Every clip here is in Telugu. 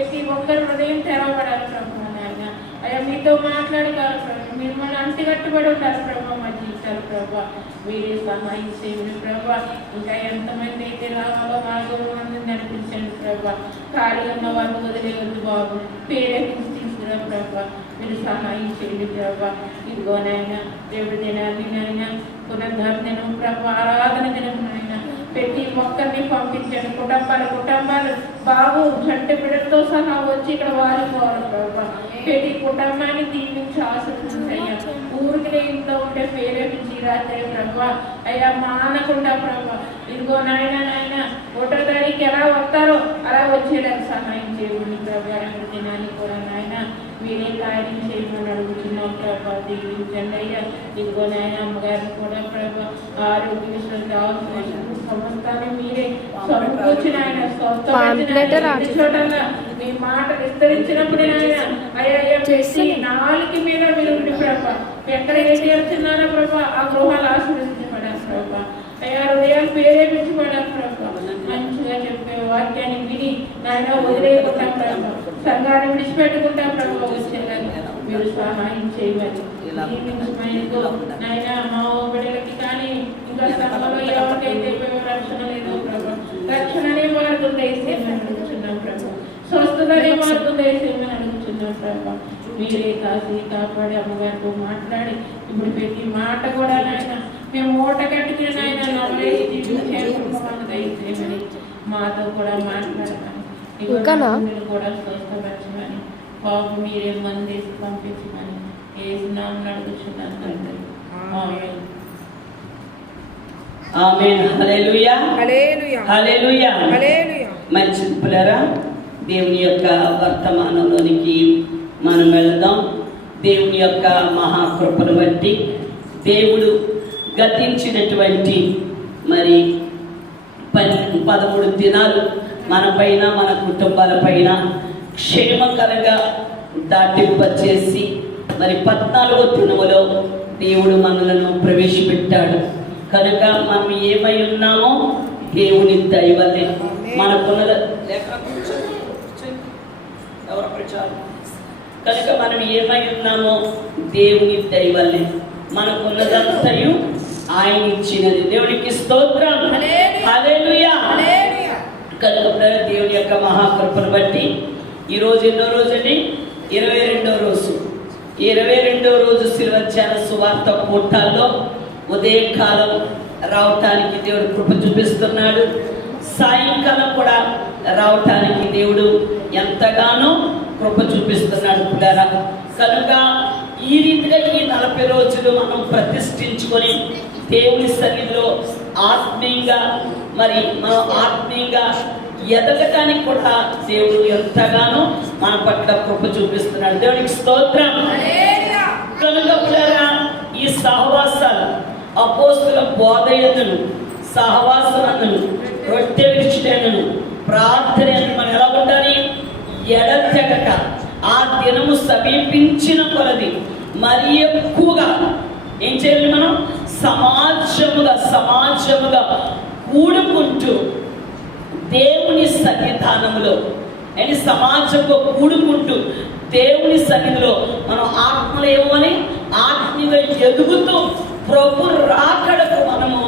ప్రతి ఒక్కరు హృదయం తెరవబడాలి ప్రభు నాయన. అయ్యా మీతో మాట్లాడగలరు ప్రభు, మీరు మన అంటిగట్టుబడి ఉంటారు ప్రభు మా జీవితాలు ప్రభు. మీరే సహాయం చేయండి ప్రభు. ఇంకా ఎంతమంది అయితే రావాలో మంది నడిపించండి ప్రభు. ఖాళీ ఉన్న వాళ్ళు వదిలేవద్దు బాబు, పేరెంట్స్ తీసుకురా ప్రభు. మీరు సహాయం చేయండి ప్రభు. ఇదిగోనైనా దేవుడి దినాన్ని నైనా పునర్ధర్మ దినం ప్రభు, ఆరాధన దినం నైనా ప్రతి ఒక్కరిని పంపించండి. కుటుంబాలు బాబు చంటి బిడ్డలతో సహా వచ్చి ఇక్కడ వారిపోవాలి ప్రభు. ప్రతి కుటుంబాన్ని దీవించి ఆశీర్వదించయ్యా. ఊరికి ఇంట్లో ఉంటే పేరెంట్స్ రాత్రి ప్రభు అయ్యా మానకుండా ప్రభు. ఇదిగో నాయన 1వ తారీఖు ఎలా వస్తారో అలా వచ్చేలాగా సహాయం చేయండి ప్రభు. దినాన్ని కూడా నాయన మీరే కార్యం చేయమని అడుగుతున్నాం ప్రభు. దీవించండి అయ్యా. ఇదిగో నాయన అమ్మగారిని కూడా ప్రభు ఆరోగ్య సమస్తాన్ని మీరే సమకూర్చిన ఆయన చోటల్లా మీ మాట విస్తరించినప్పుడు ఆయన అయ్యా చేసి 4 మీద మీరు ఉండి ప్రభు. ఎక్కడ ఏది వెళ్తున్నారో ప్రభు ఆ గృహాలు ఆశీర్వదించబడాలి ప్రభు. అయ్యా హృదయాలు ప్రేరేపించబడాలి ప్రభు. మంచిగా చెప్పే వాక్యాన్ని విని నాయన వదిలేయకుండా ప్రభు, సంఘాన్ని విడిచిపెట్టుకుంటా ప్రభు వచ్చేలాగా మీరు సహాయం చేయవాలి. నాయన మా బిడ్డలకి కానీ ఇంకా సంఘంలో ఎవరికైతే రక్షణ లేదు ప్రభు, రక్షణనే మార్గం దయచేయమని అడుగుతున్నాం ప్రభు. స్వస్థతనే మార్గం దయచేయమని అడుగుతున్నాం ప్రభు. మీరే కాసి కాపాడి అమ్మగారితో మాట్లాడి ఇప్పుడు ప్రతి మాట కూడా నాయన మేము మూట కట్టుకుని నాయన దయచేయమని మాతో కూడా మాట్లాడమని కూడా స్వస్థపరచమని బాబు మీరే మందేసి పంపించమని ఏసునామమున అడుగుచున్నాను తండ్రి. ఆమేన్. ఆమేన్. హల్లెలూయా హల్లెలూయా హల్లెలూయా హల్లెలూయా. మంచి పిల్లరా, దేవుని యొక్క వర్తమానంలోనికి మనం వెళదాం. దేవుని యొక్క మహాకృపను బట్టి దేవుడు గతించినటువంటి మరి 13 దినాలు మన పైన మన కుటుంబాల పైన క్షేమకరంగా దాటింపచేసి మరి 14వ దినములో దేవుడు మనలను ప్రవేశపెట్టాడు. కనుక మనం ఏమై ఉన్నామో దేవుని దయ వల్లే మనకున్న కనుక మనం ఏమై ఉన్నామో దేవుని దయ వల్లే మనకున్నదంతయు ఆయన ఇచ్చినది. దేవునికి స్తోత్రం. హల్లెలూయా. కనుక దేవుని యొక్క మహాకృపను బట్టి ఈరోజు ఎన్నో రోజండి? 22వ రోజు. 22వ రోజు శిల్వధ్యాన సువార్త కూటాల్లో ఉదయకాలం రావటానికి దేవుడు కృప చూపిస్తున్నాడు. సాయంకాలం కూడా రావటానికి దేవుడు ఎంతగానో కృప చూపిస్తున్నాడు పిల్లరా. కనుక ఈ రీతిగా ఈ 40 రోజులు మనం ప్రతిష్ఠించుకొని దేవుని సన్నిధిలో ఆత్మీయంగా మనం ఆత్మీయంగా ఎదగటానికి కూడా దేవుడు ఎంతగానో మన పట్ల కృప చూపిస్తున్నాడు. దేవునికి స్తోత్రం. కనుక పిల్లరా, ఈ సహవాసాలు అపోస్తుల బోధయను, సహవాసనను, రొట్టె విరుచుటను, ప్రార్థన మనం ఎలా ఉండాలి? ఎడతెగక ఆ దినము సమీపించిన కొలది మరి ఎక్కువగా ఏం చేయాలి? మనం సమాజముగా కూడుకుంటూ దేవుని సన్నిధానంలో సమాజంలో కూడుకుంటూ దేవుని సన్నిధిలో మనం ఆత్మలు ఏమని ఆత్మీయంగా ఎదుగుతూ ప్రభు రాకడకు మనము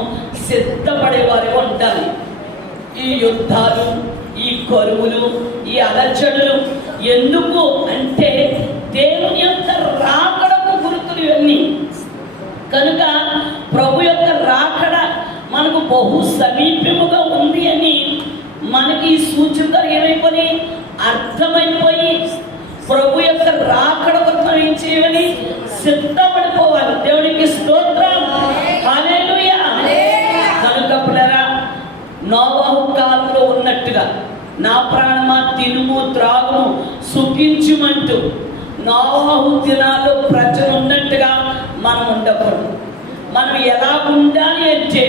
సిద్ధపడేవారే ఉండాలి. ఈ యుద్ధాలు, ఈ కరువులు, ఈ అలచడులు ఎందుకు అంటే దేవుని యొక్క రాకడకు గుర్తులు ఇవన్నీ. కనుక ప్రభు యొక్క రాకడ మనకు బహు సమీపముగా ఉంది అని మనకి ఈ సూచనలు ఏమైపోయి అర్థమైపోయి ప్రభు యొక్క రాకడ కొరకు ఏం చేయని సిద్ధపడిపోవాలి. దేవునికి స్తోత్రం. హల్లెలూయా. కనుక పిల్లరా, నోవహు కాలంలో ఉన్నట్టుగా నా ప్రాణమా తినుము త్రాగుము సుఖించుమంటూ నోవహు దినాల్లో ప్రజలు ఉన్నట్టుగా మనం ఉండకూడదు. మనం ఎలా ఉండాలి అంటే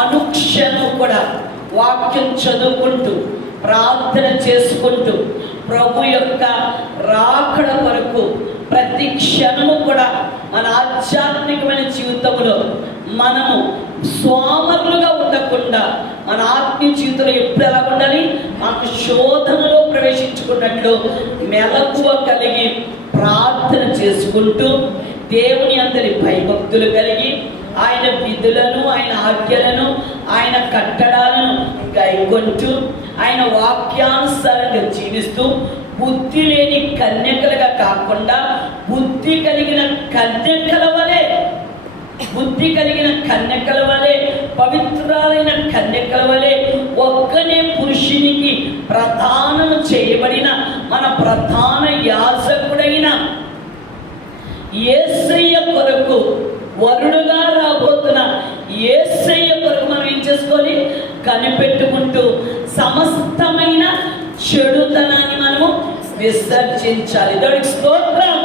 అనుక్షణం కూడా వాక్యం చదువుకుంటూ ప్రార్థన చేసుకుంటూ ప్రభు యొక్క రాకడ కొరకు ప్రతి క్షణము కూడా మన ఆధ్యాత్మికమైన జీవితంలో మనము స్వామరులుగా ఉండకుండా మన ఆత్మీయ జీవితంలో ఎప్పుడు ఎలా ఉండాలి? మనకు శోధనలో ప్రవేశించుకున్నట్లు మెలకువ కలిగి ప్రార్థన చేసుకుంటూ దేవుని అందరి భయభక్తులు కలిగి ఆయన విధులను, ఆయన ఆజ్ఞలను, ఆయన కట్టడాలను గైకొంటూ ఆయన వాక్యానుసారంగా జీవిస్తూ బుద్ధి లేని కన్యకలుగా కాకుండా బుద్ధి కలిగిన కన్యకల వలె, బుద్ధి కలిగిన కన్యకల వలె, పవిత్రాలైన కన్యకల వలె ఒక్కనే పురుషునికి ప్రధానము చేయబడిన మన ప్రధాన యాజకుడైన యేసయ్య కొరకు, వరుడుగా రాబోతున్న యేసయ్య కొరకు మనం ఏం చేసుకోవాలి? కనిపెట్టుకుంటూ సమస్తమైన చెడుతనాన్ని మనము విసర్జించాలి. దేవునికి స్తోత్రం.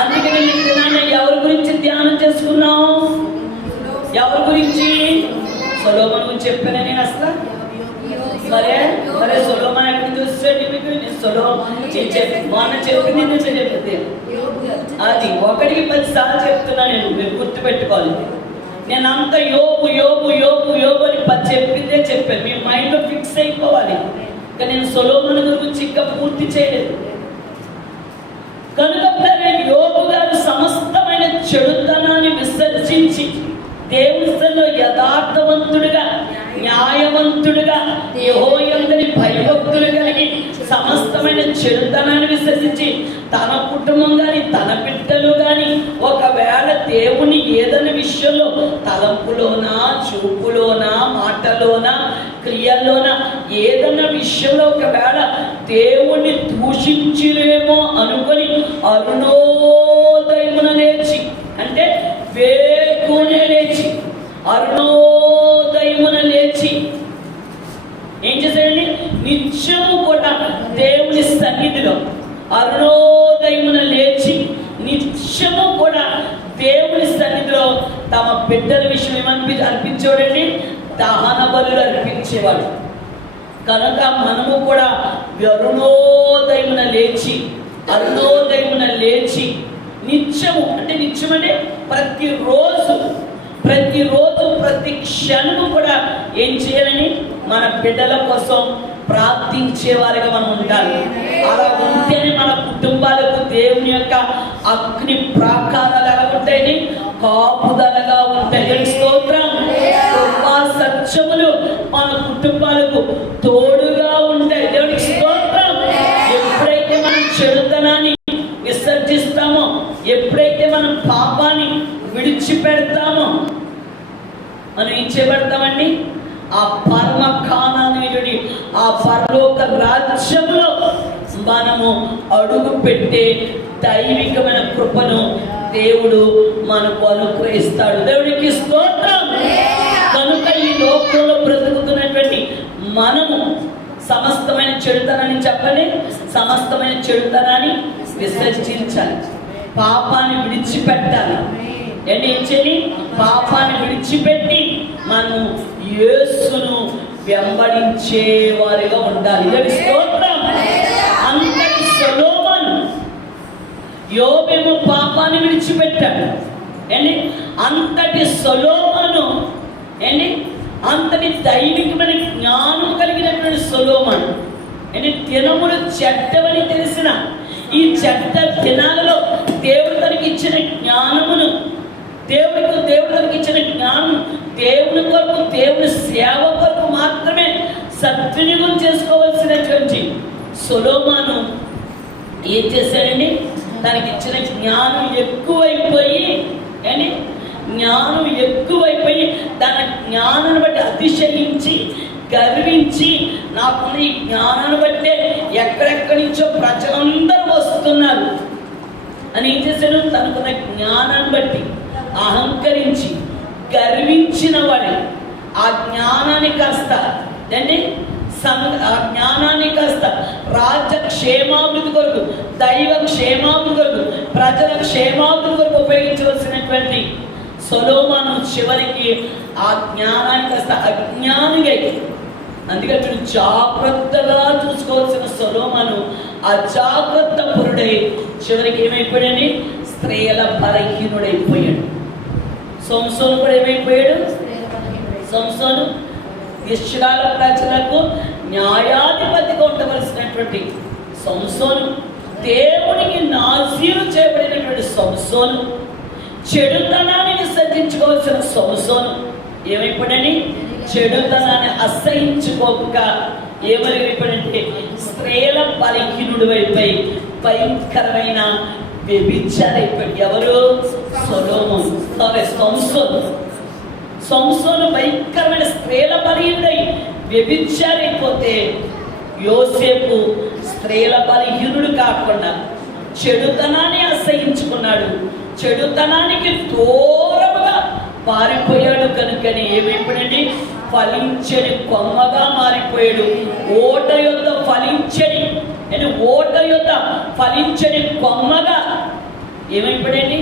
అందుకని ఎవరి గురించి ధ్యానం చేసుకున్నాం? ఎవరి గురించి? సొలొమోను గురించి చెప్పాను నేను అసలు. మరే సొలొమోను ఎక్కడ చూసాడు? మొన్న చెప్పింది నేను చెప్తే అది 1కి 10 సార్లు చెప్తున్నా నేను, మీరు గుర్తుపెట్టుకోవాలి. నేను అంత యోబు యోబు యోబు యోబు అని 10 చెప్పిందే చెప్పాను, మీ మైండ్లో ఫిక్స్ అయిపోవాలి. కానీ నేను సొలొమోను గురించి ఇంకా పూర్తి చేయలేదు. కనుక యోబు గారు సమస్తమైన చెడుతనాన్ని విసర్జించి దేవునిలో యథార్థవంతుడుగా, న్యాయవంతుడుగా, యెహోవాయందరి భయభక్తులు కలిగి సమస్తమైన చెడుతనాన్ని విసర్జించి తన కుటుంబం కానీ తన బిడ్డలు కానీ ఒకవేళ దేవుని ఏదైనా విషయంలో తలంపులోనా, చూపులోనా, మాటలోనా, క్రియల్లోనా ఏదైనా విషయంలో ఒకవేళ దేవుణ్ణి దూషించలేమో అనుకొని అరుణోదయమున లేచి, అంటే వేకునే లేచి, అరుణోదయమున లేచి ఏం చేశాడండి? నిత్యము కూడా దేవుని సన్నిధిలో అరుణోదయమున లేచి నిత్యము కూడా దేవుని సన్నిధిలో తమ బిడ్డల విషయం అర్పించేవాడండి, దహన బలులు అర్పించేవాడు. కనుక మనము కూడా అరుణోదయమున లేచి, అరుణోదయమున లేచి నిత్యము, అంటే నిత్యం అంటే ప్రతిరోజు ప్రతి క్షణము కూడా ఏం చేయాలని? మన బిడ్డల కోసం ప్రార్థించేవారిగా మనం ఉండాలి. అలా ఉంటేనే మన కుటుంబాలకు దేవుని యొక్క అగ్ని ప్రాకారాలు ఎలా ఉంటాయని? కాపుదలగా ఉంటాయి. స్తోత్రం. కృపా సత్యములు మన కుటుంబాలకు తోడుగా ఉంటాయి. దేవునికి స్తోత్రం. ఎప్పుడైతే మనం చెడుతనాన్ని విసర్జిస్తామో, ఎప్పుడైతే మనం పాపాన్ని విడిచిపెడతామో మనం ఏం చేయబడతామండి? ఆ పరమ కానానీయుడి ఆ పరలోక రాజ్యంలో మనము అడుగు పెట్టే దైవికమైన కృపను దేవుడు మనకు అనుగ్రహిస్తాడు. దేవుడికి స్తోత్రం. కనుక ఈ లోకంలో బ్రతుకుతున్నటువంటి మనము సమస్తమైన చెడుతనాన్ని, చెప్పండి, సమస్తమైన చెడుతనాన్ని విసర్జించాలి, పాపాన్ని విడిచిపెట్టాలి. ఏం చేయాలి? పాపాన్ని విడిచిపెట్టి మనము యేసును వెంబడించే వారిగా ఉండాలి. స్తోత్రం. అంతటి సొలొమోను, యోబేమో పాపాన్ని విడిచిపెట్టాడు. ఏంటి? అంతటి సొలొమోను, ఏంటి? అంతటి దైవికమైన జ్ఞానం కలిగినటువంటి సొలొమోను, ఏంటి? దినములు చెడ్డవని తెలిసిన ఈ చెడ్డ దినాలలో దేవుడు తనకి ఇచ్చిన జ్ఞానమును, దేవుడు తనకి ఇచ్చిన జ్ఞానం దేవుని కొరకు, దేవుని సేవ కొరకు మాత్రమే సద్వినియోగం చేసుకోవాల్సినటువంటి సొలొమోను ఏం చేశాడండి? తనకి ఇచ్చిన జ్ఞానం ఎక్కువైపోయి, ఏంటి? జ్ఞానం ఎక్కువైపోయి తన జ్ఞానాన్ని బట్టి అతిశయించి గర్వించి, నాకున్న ఈ జ్ఞానాన్ని బట్టే ఎక్కడెక్కడి నుంచో ప్రజలందరూ వస్తున్నారు అని ఏం చేశాడు? తనకున్న జ్ఞానాన్ని బట్టి అహంకరించి గర్వించిన వాడి ఆ జ్ఞానాన్ని కాస్త, అంటే ఆ జ్ఞానాన్ని కాస్త రాజ్య క్షేమాభివృద్ధి కొరకు, దైవ క్షేమాభివృద్ధి కొరకు, ప్రజల క్షేమాభివృద్ధి కొరకు ఉపయోగించవలసినటువంటి సొలొమోను చివరికి ఆ జ్ఞానాన్ని కాస్త అజ్ఞానిగా, అందుకని జాగ్రత్తగా చూసుకోవాల్సిన సొలొమోను అజాగ్రత్త పురుడై చివరికి ఏమైపోయాడని? స్త్రీల బలహీనుడైపోయాడు. సంసోను కూడా ఏమైపోయాడు? సంసోను ఇశ్రాయేలు ప్రజలకు న్యాయాధిపతిగా ఉండవలసినటువంటి సంసోను, దేవునికి నాజీరు చేయబడినటువంటి సంసోను, చెడుతనాన్ని విసర్జించుకోవాల్సిన సంసోను ఏమైపోయాడని? చెడుతనాన్ని అసహించుకోక ఏమైపోయాడంటే స్త్రీల బలహీనుడు అయిపోయి భయంకరమైన వ్యభిచారైపోయాడు. ఎవరు? సొలొమోను. సంసోను భయంకరమైన స్త్రీల బలహీనుడై వ్యభిచారైపోతే యోసేపు స్త్రీల బలహీనుడు కాకుండా చెడుతనాన్ని అసహించుకున్నాడు, చెడుతనానికి దూరముగా పారిపోయాడు. కనుకని ఏమైపోయాడండి? ఫలించని కొమ్మగా మారిపోయాడు. ఓట యొద్ద ఫలించని ఓట యొద్ద ఫలించని కొమ్మగా ఏమైపోయాడండి?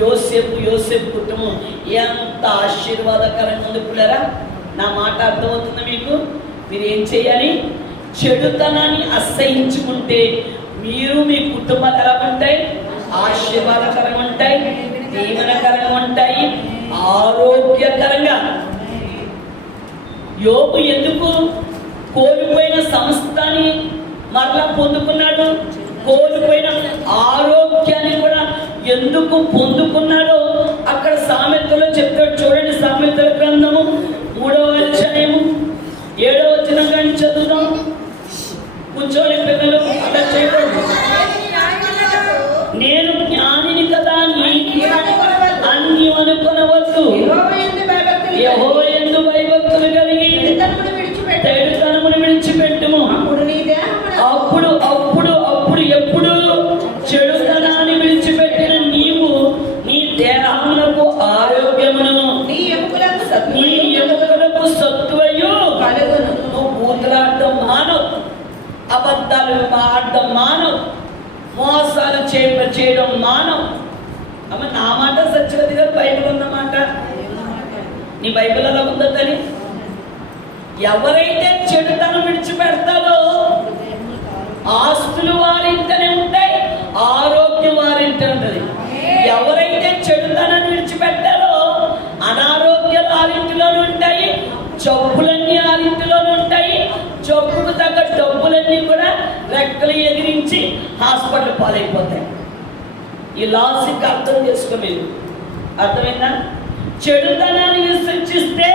యోసేపు కుటుంబం ఎంత ఆశీర్వాదకరంగా ఉంది పిల్లరా. నా మాట అర్థమవుతుంది మీకు? మీరు ఏం చేయాలి? చెడుతనాన్ని అసహించుకుంటే మీరు మీ కుటుంబాలు ఎలా ఉంటాయి? ఆశీర్వాదకరంగా ఉంటాయి, దీవెనకరంగా ఉంటాయి, ఆరోగ్యకరంగా. యోబు ఎందుకు కోల్పోయిన సమస్తాన్ని మరలా పొందుకున్నాడు? కోల్పోయిన ఆరోగ్యాన్ని కూడా ఎందుకు పొందుకున్నాడో అక్కడ సామెతలో చెప్తాడు. చూడండి, సామెతల గ్రంథము 3వ అధ్యాయము 7వ వచనం కానీ చదువుదాం. కూర్చోని పిల్లలు అలా చేయకూడదు. నేను జ్ఞానిని కదా అని అన్ని అనుకొనవద్దు. యెహోవా యందు భయభక్తులు కలిగి చెడుతనమును విడిచిపెట్టుము. అప్పుడు ఎప్పుడు చెడుతనాన్ని విడిచిపెట్టిన నీవు నీ దేహమునకు ఆరోగ్యమును, నీ ఎముకలకు సత్తువయు నువ్వు బూతులాడడం మానవు, అబద్ధాలు ఆడడం మానవు, మోసాలు చేయడం మానవు. అమ్మ, నా మాట సత్యవతి గారు బైబిల్ ఉన్నమాట. నీ బైబిల్ అలా ఉందో తల్లి? ఎవరైతే చెడుతనం విడిచిపెడతారో ఆస్తులు వారింటనే ఉంటాయి, ఆరోగ్యం వారింటే ఉంటుంది. ఎవరైతే చెడుతనాన్ని విడిచిపెట్టారో అనారోగ్యాలు ఆరింటిలోనే ఉంటాయి, జబ్బులన్నీ ఆరింటిలోనే ఉంటాయి. జబ్బుకు తగ్గ డబ్బులన్నీ కూడా రెక్కలు ఎగిరించి హాస్పిటల్ పాలైపోతాయి. ఈ లాజిక్ అర్థం చేసుకోలేదు. అర్థమైందా? చెడుతనాన్ని విసర్జిస్తే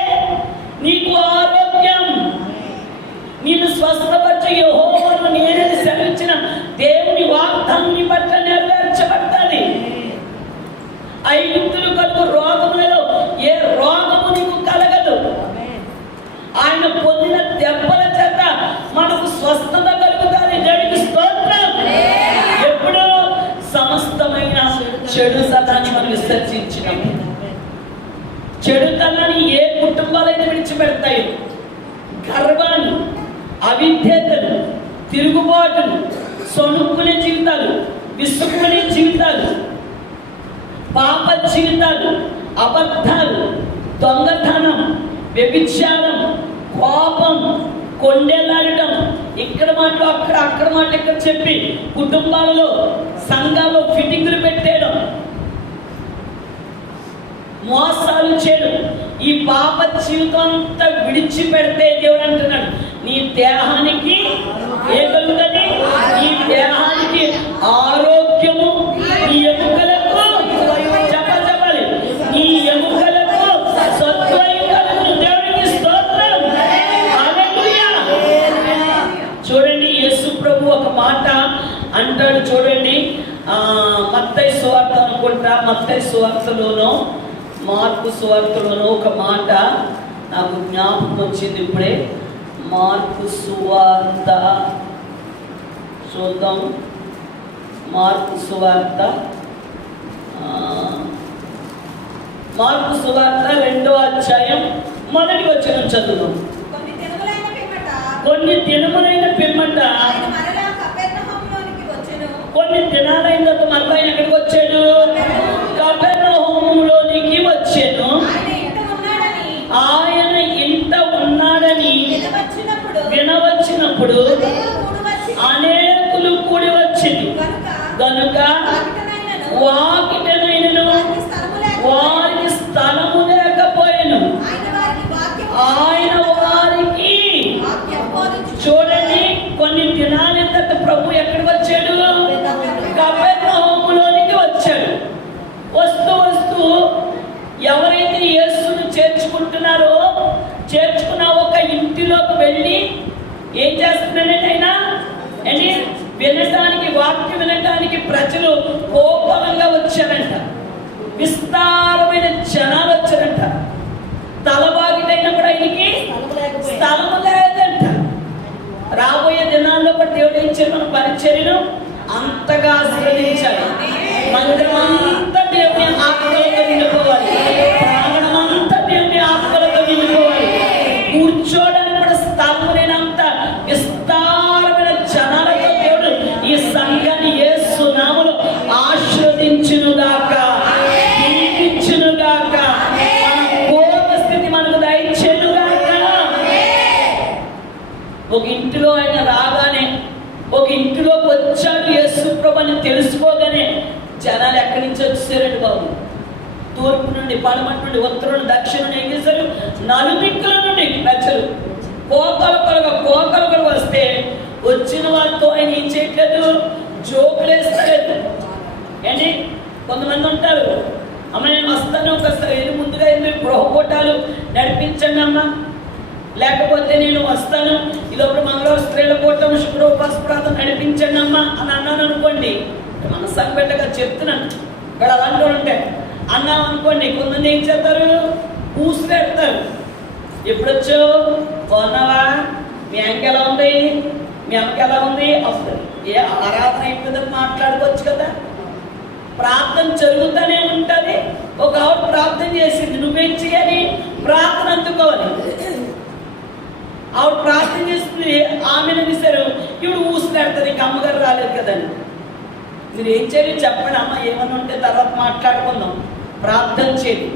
నీకు ఆరోగ్యం, నిన్ను స్వస్థపరిచే యెహోవాను నేనని సెలవిచ్చిన దేవుని వాగ్దానాన్ని బట్టి నెరవేర్చబడుతుంది. ఐగుప్తులు కలుగు రోగములలో ఏ రోగము నీకు కలగదు. ఆయన పొందిన దెబ్బల చేత మనకు స్వస్థత కలుగుతుంది. దేవునికి స్తోత్రం. ఎప్పుడు సమస్తమైన చెడుతనాన్ని మనం విసర్జించినాం. చెడుతనాన్ని ఏ కుటుంబాలైనా విడిచిపెడతాయి? గర్వాన్ని, అవిధేతను, తిరుగుబాటును, సొనుక్కునే జీవితాలు, విసుక్కునే జీవితాలు, పాప జీవితాలు, అబద్ధాలు, దొంగతనం, వ్యభిచారం, కోపం, కొండెలాడటం, ఇక్కడ మాటలు అక్కడ మాట ఇక్కడ చెప్పి కుటుంబాలలో సంఘాల్లో ఫిట్టింగులు పెట్టేయడం, మోసాలు చేయడం, ఈ పాప జీవితం అంతా విడిచిపెడితే దేవుడు అంటున్నాడు నీ దేహానికి ఏ కలుగుతుంది? నీ దేహానికి ఆరోగ్యము, నీ ఎముకలకు చెప్పాలి, నీ ఎముకలకు సత్వము కలుగును. దేవునికి స్తోత్రం. హల్లెలూయా. చూడండి, యేసు ప్రభు ఒక మాట అంటాడు. చూడండి, మత్తయి సువార్త అనుకుంటా, మత్తయి సువార్తలోనో మార్కు సువార్తలోనో ఒక మాట నాకు జ్ఞాపకం వచ్చింది ఇప్పుడే. మార్కు సువార్త చూద్దాం. మార్కు సువార్త 2వ అధ్యాయం 1వ వచనం చదువుదాం. కొన్ని దినములైన పిమ్మట కొన్ని దినాలైన తర్వాత మరలా ఎక్కడికి వచ్చాడు? కపెర్నహూములోనికి వచ్చాను. ఆయన ఇంట ఉన్నాడని వినవచ్చినప్పుడు అనేకులు కూడి వచ్చింది. కనుక వాకిట ఏం చేస్తున్నాడండి ఆయన అని వినటానికి, వాక్యం వినటానికి ప్రజలు కోపంగా వచ్చారంట. విస్తారమైన జనాలు వచ్చారంట. తలబాగిటైనా కూడా ఆయనకి స్థలము లేదంట. రాబోయే దినాల్లో కూడా దేవుడు ఏం చేయాలి? మన పరిచర్యను అంతగా ఆశీర్వదించాలి. మందిరం అంతా దేవుని ఆత్మలతో నిండిపోవాలి. ప్రాంగణం అంతా దేవుని ఆత్మలతో నిండిపోవాలి. కూర్చోడానికి కూడా స్థలం లేనంత విస్తారమైన జనాలతో దేవుడు ఈ సంఘాన్ని యేసు నామములో ఆశీర్వదించునుగాక, దీవించునుగాక, మన పూర్వ స్థితి మనకు దయచేయునుగాక. ఒక ఇంటిలో ఆయన రాగానే, ఒక ఇంటిలోకి వచ్చాడు యేసు ప్రభు అని తెలుసుకోగానే జనాలు ఎక్కడి నుంచి వచ్చేసారండి బాబు? తూర్పు నుండి, పడమటి నుండి, ఉత్తరం నుండి, దక్షిణం నుండి, ఏం చేశారు? నలుదిక్కుల నుండి ప్రజలు కోకలు వస్తే వచ్చిన వారితో ఆయన ఏం చేయట్లేదు? జోకులు వేస్తలేదు. ఏంటి? కొంతమంది ఉంటారు, అమ్మ నేను వస్తాను, ఒకసారి ముందుగా మీరు గృహకూటాలు నడిపించండి అమ్మ, లేకపోతే నేను వస్తాను, ఇదొకటి మంగళవారం స్త్రీల కూటం, శుక్రవారం ఉపవాస ప్రార్థన నడిపించండి అమ్మ అని అన్నాను అనుకోండి. మనసు పెట్టగా చెప్తున్నాను. ఇక్కడ అలాంటి ఉంటే అన్నాం అనుకోండి, కొంతమంది ఏం చేస్తారు? పూసులేస్తారు. ఎప్పుడొచ్చావు? కొన్నావా? మీ అమ్మకి ఎలా ఉంది? మీ అమ్మకి ఎలా ఉంది? వస్తుంది. ఏ ఆరాధన అయిపోయిందని మాట్లాడుకోవచ్చు కదా. ప్రార్థన జరుగుతూనే ఉంటుంది. ఒక ఆవిడ ప్రార్థన చేసింది, నువ్వేం చేయాలి? ప్రార్థన అందుకోవాలి. ఆవిడ ప్రార్థన చేస్తుంది, ఆమెను తీశారు, ఇప్పుడు ఊసులాడుతుంది, ఇంక అమ్మగారు రాలేదు కదండి. మీరు ఏం చేయాలి చెప్పండి? అమ్మ ఏమన్నా ఉంటే తర్వాత మాట్లాడుకుందాం. ప్రార్థన చేయండి.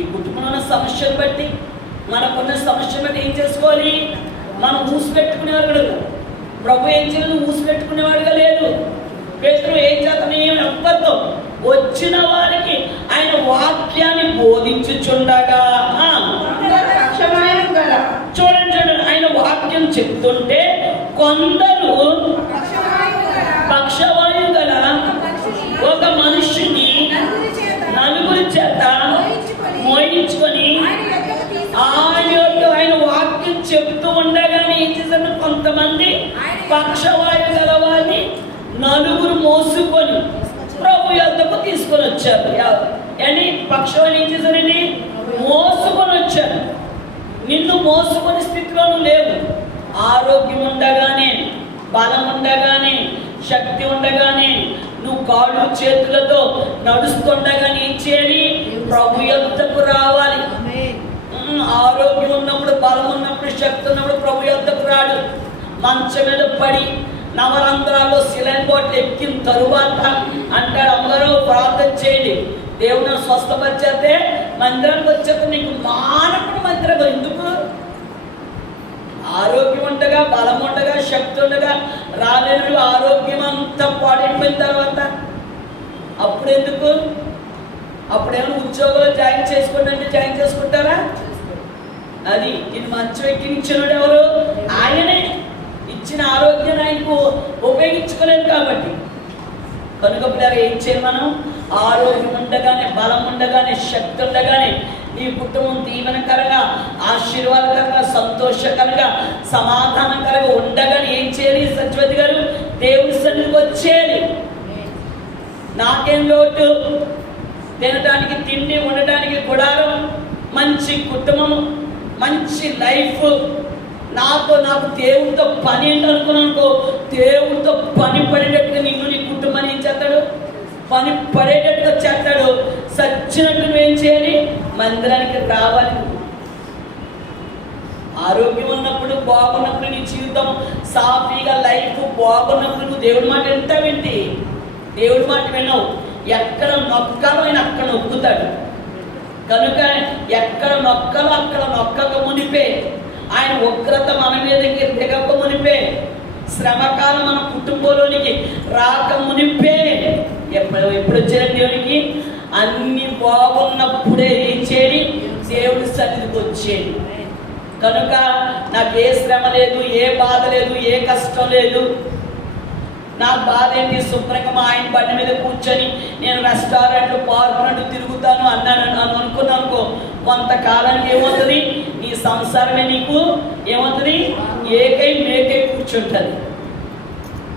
ఈ కుటుంబంలో ఉన్న సమస్యలు బట్టి, మనకున్న సమస్యలు బట్టి ఏం చేసుకోవాలి? మనం ఊసి పెట్టుకునేవారు కదా. ప్రభు ఏం చేయాలి? ఊసి పెట్టుకునేవాడుగా లేదు. పేతురు ఏం చేతనే ఎవ్వరితో వచ్చిన వారికి ఆయన వాక్యాన్ని బోధించుచుండగా, చూడండి ఆయన వాక్యం చెప్తుంటే కొందరు పక్షవాయు గల ఒక మనుషుని నలుగురి చేత మోయించుకొని ఆయన వాక్యం చెప్తూ ఉండగానే ఏం చేశారు? కొంతమంది పక్షవాయు గల వారిని నలుగురు మోసుకొని ప్రభు యొద్దకు తీసుకొని వచ్చారు. అని పక్షవాయు ఏం చేశారండి? మోసుకొని వచ్చారు. నిన్ను మోసుకొని స్థితిలో నువ్వు లేవు. ఆరోగ్యం ఉండగానే, బలం ఉండగానే, శక్తి ఉండగానే, నువ్వు కాళ్ళు చేతులతో నడుస్తుండగానే ఏం చేయాలి? ప్రభు యొద్దకు రావాలి. ఆరోగ్యం ఉన్నప్పుడు, బలం ఉన్నప్పుడు, శక్తి ఉన్నప్పుడు ప్రభు యొద్దకు రాడు. మంచం మీద పడి నవరంధ్రాల్లో సిలైన్ బోట్లు ఎక్కిన తరువాత అంటాడు, అమ్మగారు ప్రార్థన చేయండి, దేవుని స్వస్థపరిచేస్తే మందిరానికి వచ్చేస్తే నీకు మానప్పుడు మందిరం. ఎందుకు? ఆరోగ్యం ఉండగా, బలం ఉండగా, శక్తి ఉండగా రాలేనుడు ఆరోగ్యం అంతా పాడైపోయిన తర్వాత అప్పుడు ఎందుకు? అప్పుడేమో ఉద్యోగంలో జాయిన్ చేసుకోండి అంటే జాయిన్ చేసుకుంటారా? అది ఇది మంచం ఎక్కించినోడు ఎవరు? ఆయనే. ఇచ్చిన ఆరోగ్యాన్ని ఆయనకు ఉపయోగించుకోలేదు కాబట్టి. కనుక పిల్లలు ఏం చేయాలి? మనం ఆరోగ్యం ఉండగానే, బలం ఉండగానే, శక్తి ఉండగానే, నీ కుటుంబం దీవెనకరంగా, ఆశీర్వాదకరంగా, సంతోషకరంగా, సమాధానకరంగా ఉండగానే ఏం చేయాలి? సత్యవతి గారు దేవుని సన్నిధికి వచ్చేయాలి. నాకేం లోటు? తినడానికి తిండి, ఉండటానికి గుడారం, మంచి కుటుంబం, మంచి లైఫ్. నాకు దేవుడితో పని ఏంటనుకున్నానుకో, దేవుడితో పని పడేటట్టుగా నిన్ను, నీ కుటుంబాన్ని ఏం చేస్తాడు? పని పడేటట్టుగా చేస్తాడు. సచ్చినట్టు నువ్వేం చేయాలి? మందిరానికి రావాలి. ఆరోగ్యం ఉన్నప్పుడు, బాగున్నప్పుడు, నీ జీవితం సాఫీగా, లైఫ్ బాగున్నప్పుడు నువ్వు దేవుడి మాట వింటావేంటి? దేవుడి మాట వినవు. ఎక్కడ నొక్కాలో ఆయన అక్కడ నొక్కుతాడు. కనుక ఎక్కడ నొక్కాలో అక్కడ నొక్కక మునిపే, ఆయన ఉగ్రత మన మీదకి దిగక మునిపే, శ్రమకాలం మన కుటుంబంలోనికి రాక మునిపే, ఎప్పుడు వచ్చిన దేవునికి అన్ని బాగున్నప్పుడే ఏం చేయాలి? దేవుడి సన్నిధికి వచ్చేది. కనుక నాకు ఏ శ్రమ లేదు, ఏ బాధ లేదు, ఏ కష్టం లేదు. నా బాధ ఏంటి? శుభ్రంగా మా ఆయన బండి మీద కూర్చొని నేను రెస్టారెంట్లు, పార్కులంటూ తిరుగుతాను అనుకున్నాను అనుకో, కొంతకాలానికి ఏమవుతుంది? నీ నీకు సంసారమే నీకు ఏమవుతుంది, ఏకై మేకై కూర్చుంటుంది.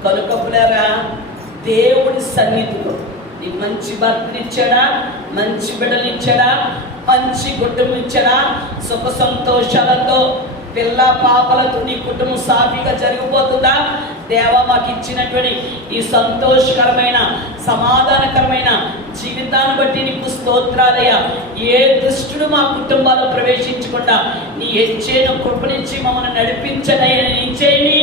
కనుకపులారా, దేవుడి సన్నిధిలో నీకు మంచి భర్తలు ఇచ్చాడా, మంచి బిడ్డలు ఇచ్చాడా, మంచి కుటుంబం ఇచ్చాడా, సుఖ సంతోషాలతో పిల్ల పాపలతో నీ కుటుంబం సాఫీగా జరిగిపోతుందా? దేవా, మాకు ఇచ్చినటువంటి ఈ సంతోషకరమైన సమాధానకరమైన జీవితాన్ని బట్టి నీకు స్తోత్రాలయ్యా. ఏ దుష్టుడు మా కుటుంబాల్లో ప్రవేశించకుండా నీ హెచ్చైన కృపనిచ్చి మమ్మల్ని నడిపించనని నిశ్చయని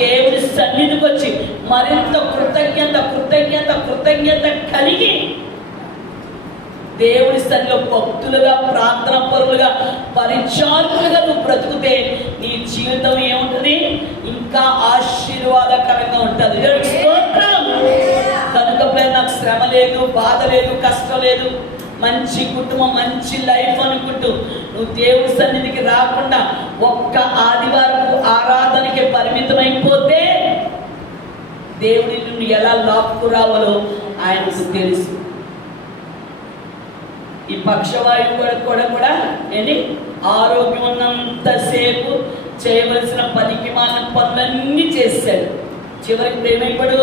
దేవుడి సన్నిధికి వచ్చి మరింత కృతజ్ఞత కృతజ్ఞత కృతజ్ఞత కలిగి దేవుడి సన్నిధిలో భక్తులుగా, ప్రార్థన పరులుగా, పరిచారకులుగా నువ్వు బ్రతుకుతే నీ జీవితం ఏముంటుంది, ఇంకా ఆశీర్వాదకరంగా ఉంటుంది. కనుక నాకు శ్రమ లేదు, బాధ లేదు, కష్టం లేదు, మంచి కుటుంబం, మంచి లైఫ్ అనుకుంటూ నువ్వు దేవుడి సన్నిధికి రాకుండా ఒక్క ఆదివారపు ఆరాధనకి పరిమితమైపోతే దేవుడి నుండి ఎలా లాక్కు రావాలో ఆయనకు తెలుసు. ఈ పక్షవాయువు కూడా ఏంటి, ఆరోగ్యం ఉన్నంతసేపు చేయవలసిన పనికిమాలిన పనులన్నీ చేశాడు. చివరికి ఏమైపడు,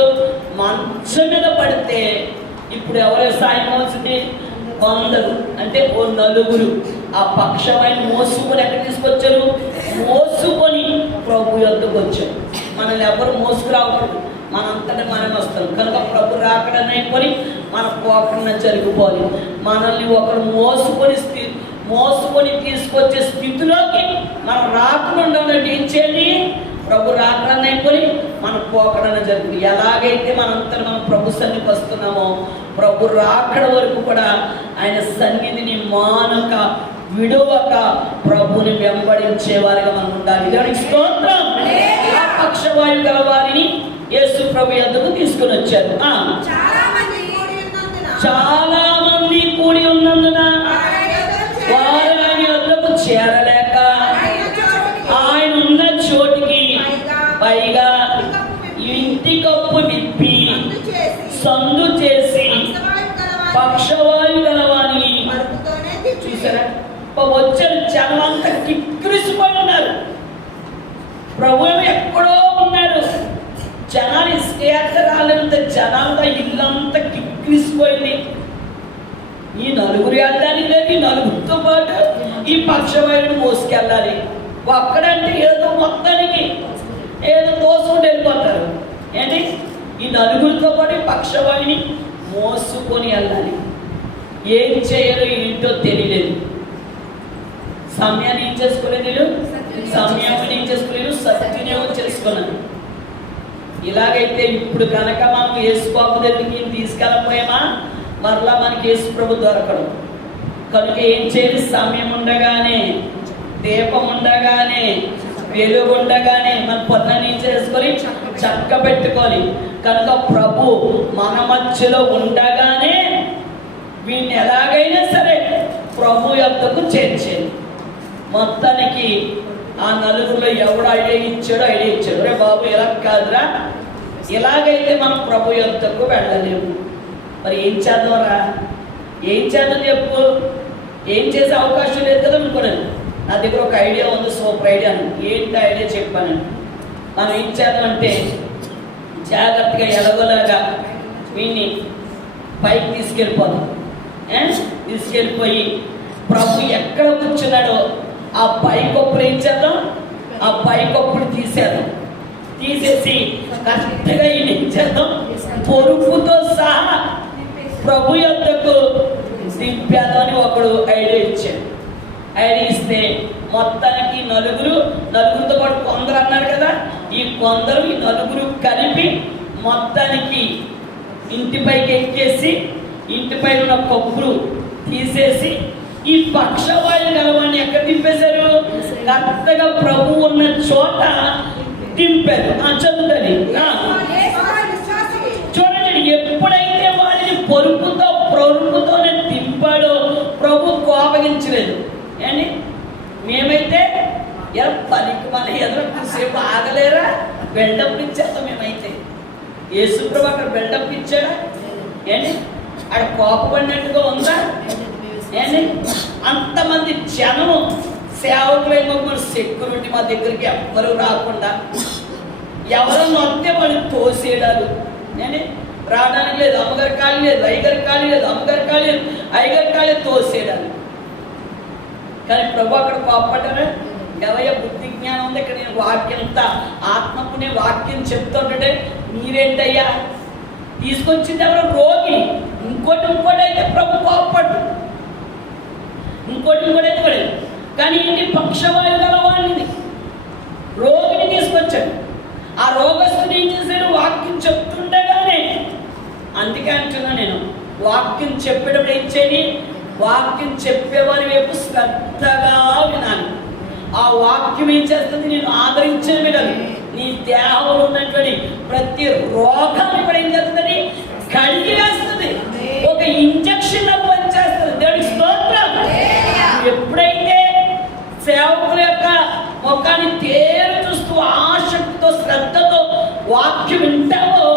మంచం మీద పడితే ఇప్పుడు ఎవరు సాయం అవుతుంది, కొందరు అంటే ఓ నలుగురు ఆ పక్షవాయుని మోసుకొని ఎక్కడ తీసుకొచ్చారు, మోసుకొని ప్రభు యొద్దకు వచ్చారు. మనల్ని ఎవరు మోసుకురాకూడదు, మనంతటా మనం వస్తాం. కనుక ప్రభు రాకడని అయిపోయి మన పోకుండా జరిగిపోవాలి. మనల్ని ఒకరు మోసుకొని తీసుకొచ్చే స్థితిలోకి మనం రాకుండా ఉండాలంటే ఏం చేయండి, ప్రభు రాకడని అయిపోయి మన పోకడన జరుగుతుంది. ఎలాగైతే మనంతా మనం ప్రభు సన్నిధికి వస్తున్నామో ప్రభు రాకడ వరకు కూడా ఆయన సన్నిధిని మానక విడువక ప్రభుని వెంబడించేవారిగా మనం ఉండాలి. దేవునికి స్తోత్రం. ఆ పక్షవాయువు గల వారిని యేసు ప్రభు యొద్దకు తీసుకుని వచ్చారు. చాలా మంది కూడి ఉన్నందున వారు ఆయన యొద్దకు చేరలేక ఆయన ఉన్న చోటికి పైగా ఇంటి కప్పు విప్పి సందు చేసి పక్షవాయువు గల వారిని చూసారా, వచ్చిన జనం అంతా కిక్కిరిసిపోయి ఉన్నారు. ప్రభు ఎక్కడో ఉన్నాడు. జనాలు ఇసుకేతరాలంత జనాలతో ఇల్లంతా కిక్కిరిసిపోయింది. ఈ నలుగురు వెళ్ళడానికి లేదు, ఈ నలుగురితో పాటు ఈ పక్షవాయువుని మోసుకెళ్ళాలి. ఒక్కడంటే ఏదో మొత్తానికి ఏదో తోసుకుంటూ వెళ్ళిపోతారు. ఏంటి, ఈ నలుగురితో పాటు ఈ పక్షవాయుని మోసుకొని వెళ్ళాలి. ఏం చేయాలో ఏంటో తెలియలేదు. సమయాన్ని ఏం చేసుకోలేదు, సమయాన్ని ఏం చేసుకోలేదు, సద్వినియోగం చేసుకున్నాను. ఇలాగైతే ఇప్పుడు కనుక మనం యేసు బాబు దగ్గరికి తీసుకెళ్ళకపోయామా మరలా మనకి యేసు ప్రభు దొరకడం. కనుక ఏం చేయాలి, సమయం ఉండగానే, దీపం ఉండగానే, వెలుగు ఉండగానే మన పనులని చేసుకొని చక్క పెట్టుకొని, కనుక ప్రభు మన మధ్యలో ఉండగానే వీడిని ఎలాగైనా సరే ప్రభు యొద్దకు చేర్చేది. మొత్తానికి ఆ నలుగురిలో ఎవడు ఐడియా ఇచ్చాడో రే బాబు ఇలా కాదురా, ఇలాగైతే మనం ప్రభు యొద్దకు వెళ్ళలేము. మరి ఏం చేద్దాంరా, ఏం చేద్దాం చెప్పు, ఏం చేసే అవకాశం లేదు కదా అనుకున్నాను. నా దగ్గర ఒక ఐడియా ఉంది, సూపర్ ఐడియా. ఏంటి ఐడియా చెప్పాను. మనం ఏం చేద్దామంటే జాగ్రత్తగా ఎలాగోలాగా వీడిని పైకి తీసుకెళ్ళిపోదాం. తీసుకెళ్ళిపోయి ప్రభు ఎక్కడ కూర్చున్నాడో ఆ పైకప్పులు ఏం చేద్దాం, ఆ పైకప్పులు తీసేద్దాం. తీసేసి కరెక్ట్గా ఏం చేద్దాం, పొరుపుతో సహా ప్రభు యొద్దకు దింపేద్దామని ఒకడు ఐడియా ఇచ్చాడు. ఐడియా ఇస్తే మొత్తానికి నలుగురితో పాటు కొందరు అన్నారు కదా, ఈ కొందరు ఈ నలుగురు కలిపి మొత్తానికి ఇంటిపైకి ఎక్కేసి ఇంటిపై ఉన్న కప్పులు తీసేసి ఈ పక్షవాయువు గలవాన్ని ఎక్కడ దింపేశారు, కరెక్ట్గా ప్రభు ఉన్న చోట దింపారు. చదువుతుంది చూడండి, ఎప్పుడైతే వాడిని పొరుపుతోనే దింపాడో ప్రభు కోపగించలేదు. ఏంటి, మేమైతే పనికి మన ఎదురుసేపు ఆగలేరా, బిల్డప్ ఇచ్చేస్తాం. మేమైతే యేసు ప్రభు అక్కడ బిల్డప్ ఇచ్చాడా ఏంటి, ఆడ కోపపడినట్టుగా ఉందా ఏంటి, అంతమంది జనం సేవకులేమో మన సెక్యూరిటీ మా దగ్గరికి ఎవ్వరూ రాకుండా, ఎవరన్నా వస్తే వాళ్ళు తోసేయడాలు. నేనే రావడానికి లేదు, అమ్మగారి ఖాళీ లేదు, అయ్యగారి ఖాళీ లేదు, అమ్మగారి ఖాళీ లేదు, అయ్యగారి ఖాళీ తోసేయడాలు. కానీ ప్రభు అక్కడ కోపడ్డారా? ఎవరయ్య బుద్ధి జ్ఞానం ఉంది, ఇక్కడ నేను వాక్యంతా ఆత్మకునే వాక్యం చెప్తుంటే మీరేంటయ్యా తీసుకొచ్చింది ఎవరో రోగిని. ఇంకోటి అయితే ప్రభు కోపడ్డు, ఇంకోటి అయితే పడేది. కానీ ఏంటి, పక్షవాయు గలవాడిని రోగిని తీసుకొచ్చాడు. ఆ రోగస్తుని ఏం చేశాడు? వాక్యం చెప్తుండగానే. అందుకే అంటున్నా నేను, వాక్యం చెప్పేటప్పుడు ఏం చేయాలి? వాక్యం చెప్పేవారి వైపు శ్రద్ధగా వినాలి. ఆ వాక్యం ఏం చేస్తుంది? నేను ఆదరించిన విధాలు నీ దేహంలో ఉన్నటువంటి ప్రతి రోగాన్ని కూడా ఏం చేస్తుంది? కడిగి వేస్తుంది. ఒక ఇంజక్షన్ పనిచేస్తుంది. దేవుడికి స్తోత్రం. ఎప్పుడైతే సేవకుల యొక్క ముఖాన్ని తేరు చూస్తూ ఆసక్తితో శ్రద్ధతో వాక్యం వింటావో,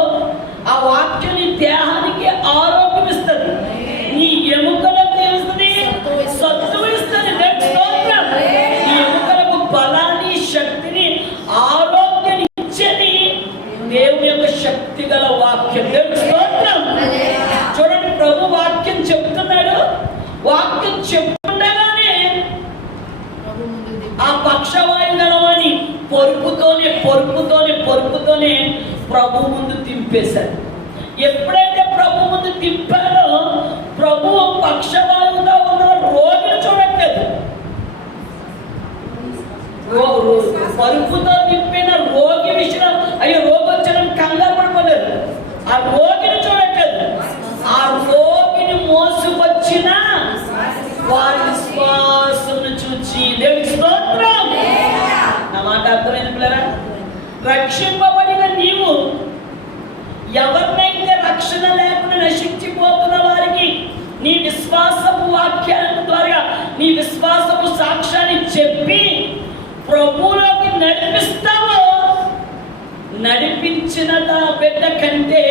ఆ వాక్యం నీ దేహానికి ఆరోగ్యం ఇస్తుంది, నీ ఎముకలకు ఏమిస్తుంది? సత్తువు ఇస్తుంది. నీ ఎముకలకు బలాన్ని, శక్తిని, ఆరోగ్యాన్ని ఇచ్చేది దేవుని యొక్క శక్తి గల వాక్యం. దేవుని స్తోత్రం. చూడండి, ప్రభు వాక్యం చెప్తున్నాడు. వాక్యం చెప్తుండగానే ఆ పక్షవాయు గలవాణి పొరుపుతోనే ప్రభు ముందు తింపేశాడు. ఎప్పుడైతే ప్రభు ముందు తిప్పాడో, ప్రభు పక్షవాయువుగా ఉన్న రోగిని చూడట్లేదు. పరుపుతో తిప్పిన రోగి విషయం, అయ్యో రోగి వచ్చాడని కంగారు పడిపోలేదు. ఆ రోగిని చూడట్లేదు. ఆ రోగిని మోసుకొచ్చిన వారి విశ్వాసమును చూచి దేవునికి స్తోత్రం. నా మాట అర్థమైంది పిల్లరా? రక్షింపబడిన నీవు ఎవరినైతే రక్షణ లేకుండా నశించిపోతున్న వారికి నీ విశ్వాసపు వాక్యాల ద్వారా నీ విశ్వాసపు సాక్ష్యాన్ని చెప్పి ప్రభువులోకి నడిపిస్తావో, నడిపించిన బిడ్డ కంటే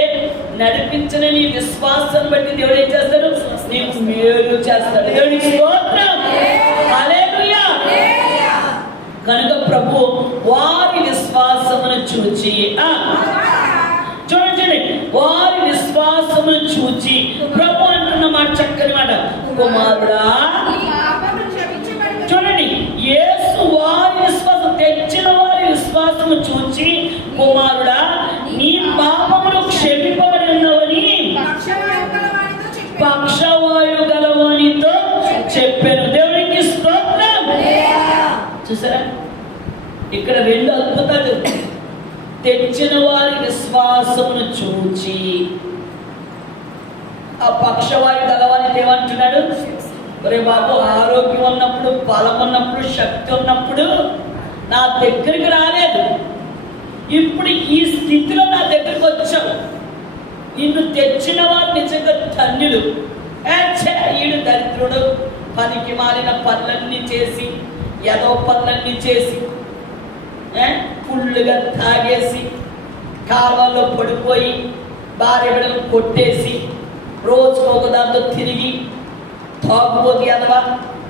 నడిపించిన నీ విశ్వాసం బట్టి దేవుడు ఏం చేస్తాడు? నీకు మేలు చేస్తాడు. దేవునికి స్తోత్రం. హల్లెలూయా. కనుక ప్రభు వారి విశ్వాసమును చూచి, చూడండి, వారి విశ్వాసమును చూచి ప్రభు అంటున్న మాట చక్కని మాట, కుమారుడా. చూడండి, యేసు వారి విశ్వాసం, తెచ్చిన వారి విశ్వాసము చూచి, కుమారుడా నీ పాపములు క్షమింపబడి ఉన్నవని పక్షవాయు గలవానితో చెప్పాను. దేవునికి స్తోత్రం. చూసారా, ఇక్కడ రెండు అద్భుతాలు. తెచ్చిన వారి విశ్వాసమును చూచి, ఆ పక్షవాయు గలవానితో ఏమంటున్నాడు? ఒరే బాబు, ఆరోగ్యం ఉన్నప్పుడు, బలం ఉన్నప్పుడు, శక్తి ఉన్నప్పుడు నా దగ్గరికి రాలేదు. ఇప్పుడు ఈ స్థితిలో నా దగ్గరికి వచ్చావు. నిన్ను తెచ్చిన వారు నిజంగా ధన్యులు. ఈడు దరిద్రుడు, పనికి మారిన పనులన్నీ చేసి, ఏదో పనులన్నీ చేసి, ఫుల్లుగా తాగేసి, కాలువలో పడిపోయి, భార్య బిడ్డలు కొట్టేసి, రోజుకు ఒక దాంతో తిరిగి, తాగుబోతు ఎదవా,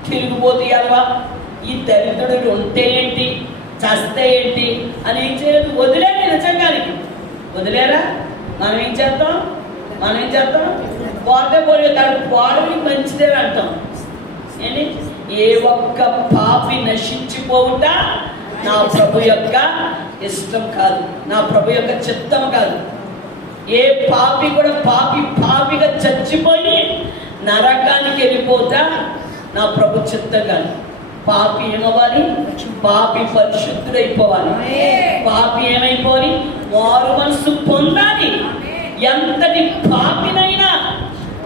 తిరిగిపోతు ఎదవా, ఈ దరిద్రుడు ఉంటే ఏంటి, చస్తే ఏంటి అని ఏం చేయలేదు. వదిలేండి. నిజంగానికి వదిలేరా? మనం ఏం చేస్తాం? పోతే పోలే, దాని పోవడం మంచిదే అంటాం. ఏంటి? ఏ ఒక్క పాపి నశించిపోవుట నా ప్రభు యొక్క ఇష్టం కాదు, నా ప్రభు యొక్క చిత్తం కాదు. ఏ పాపి కూడా పాపిగా చచ్చిపోయి నరకానికి వెళ్ళిపోతా నా ప్రభు చిత్తం కాదు. పాపి ఏమవ్వాలి? పాపి పరిశుద్ధుడైపోవాలి. పాపి ఏమైపోవాలి? వారు మనసు పొందాలి. ఎంతటి పాపినైనా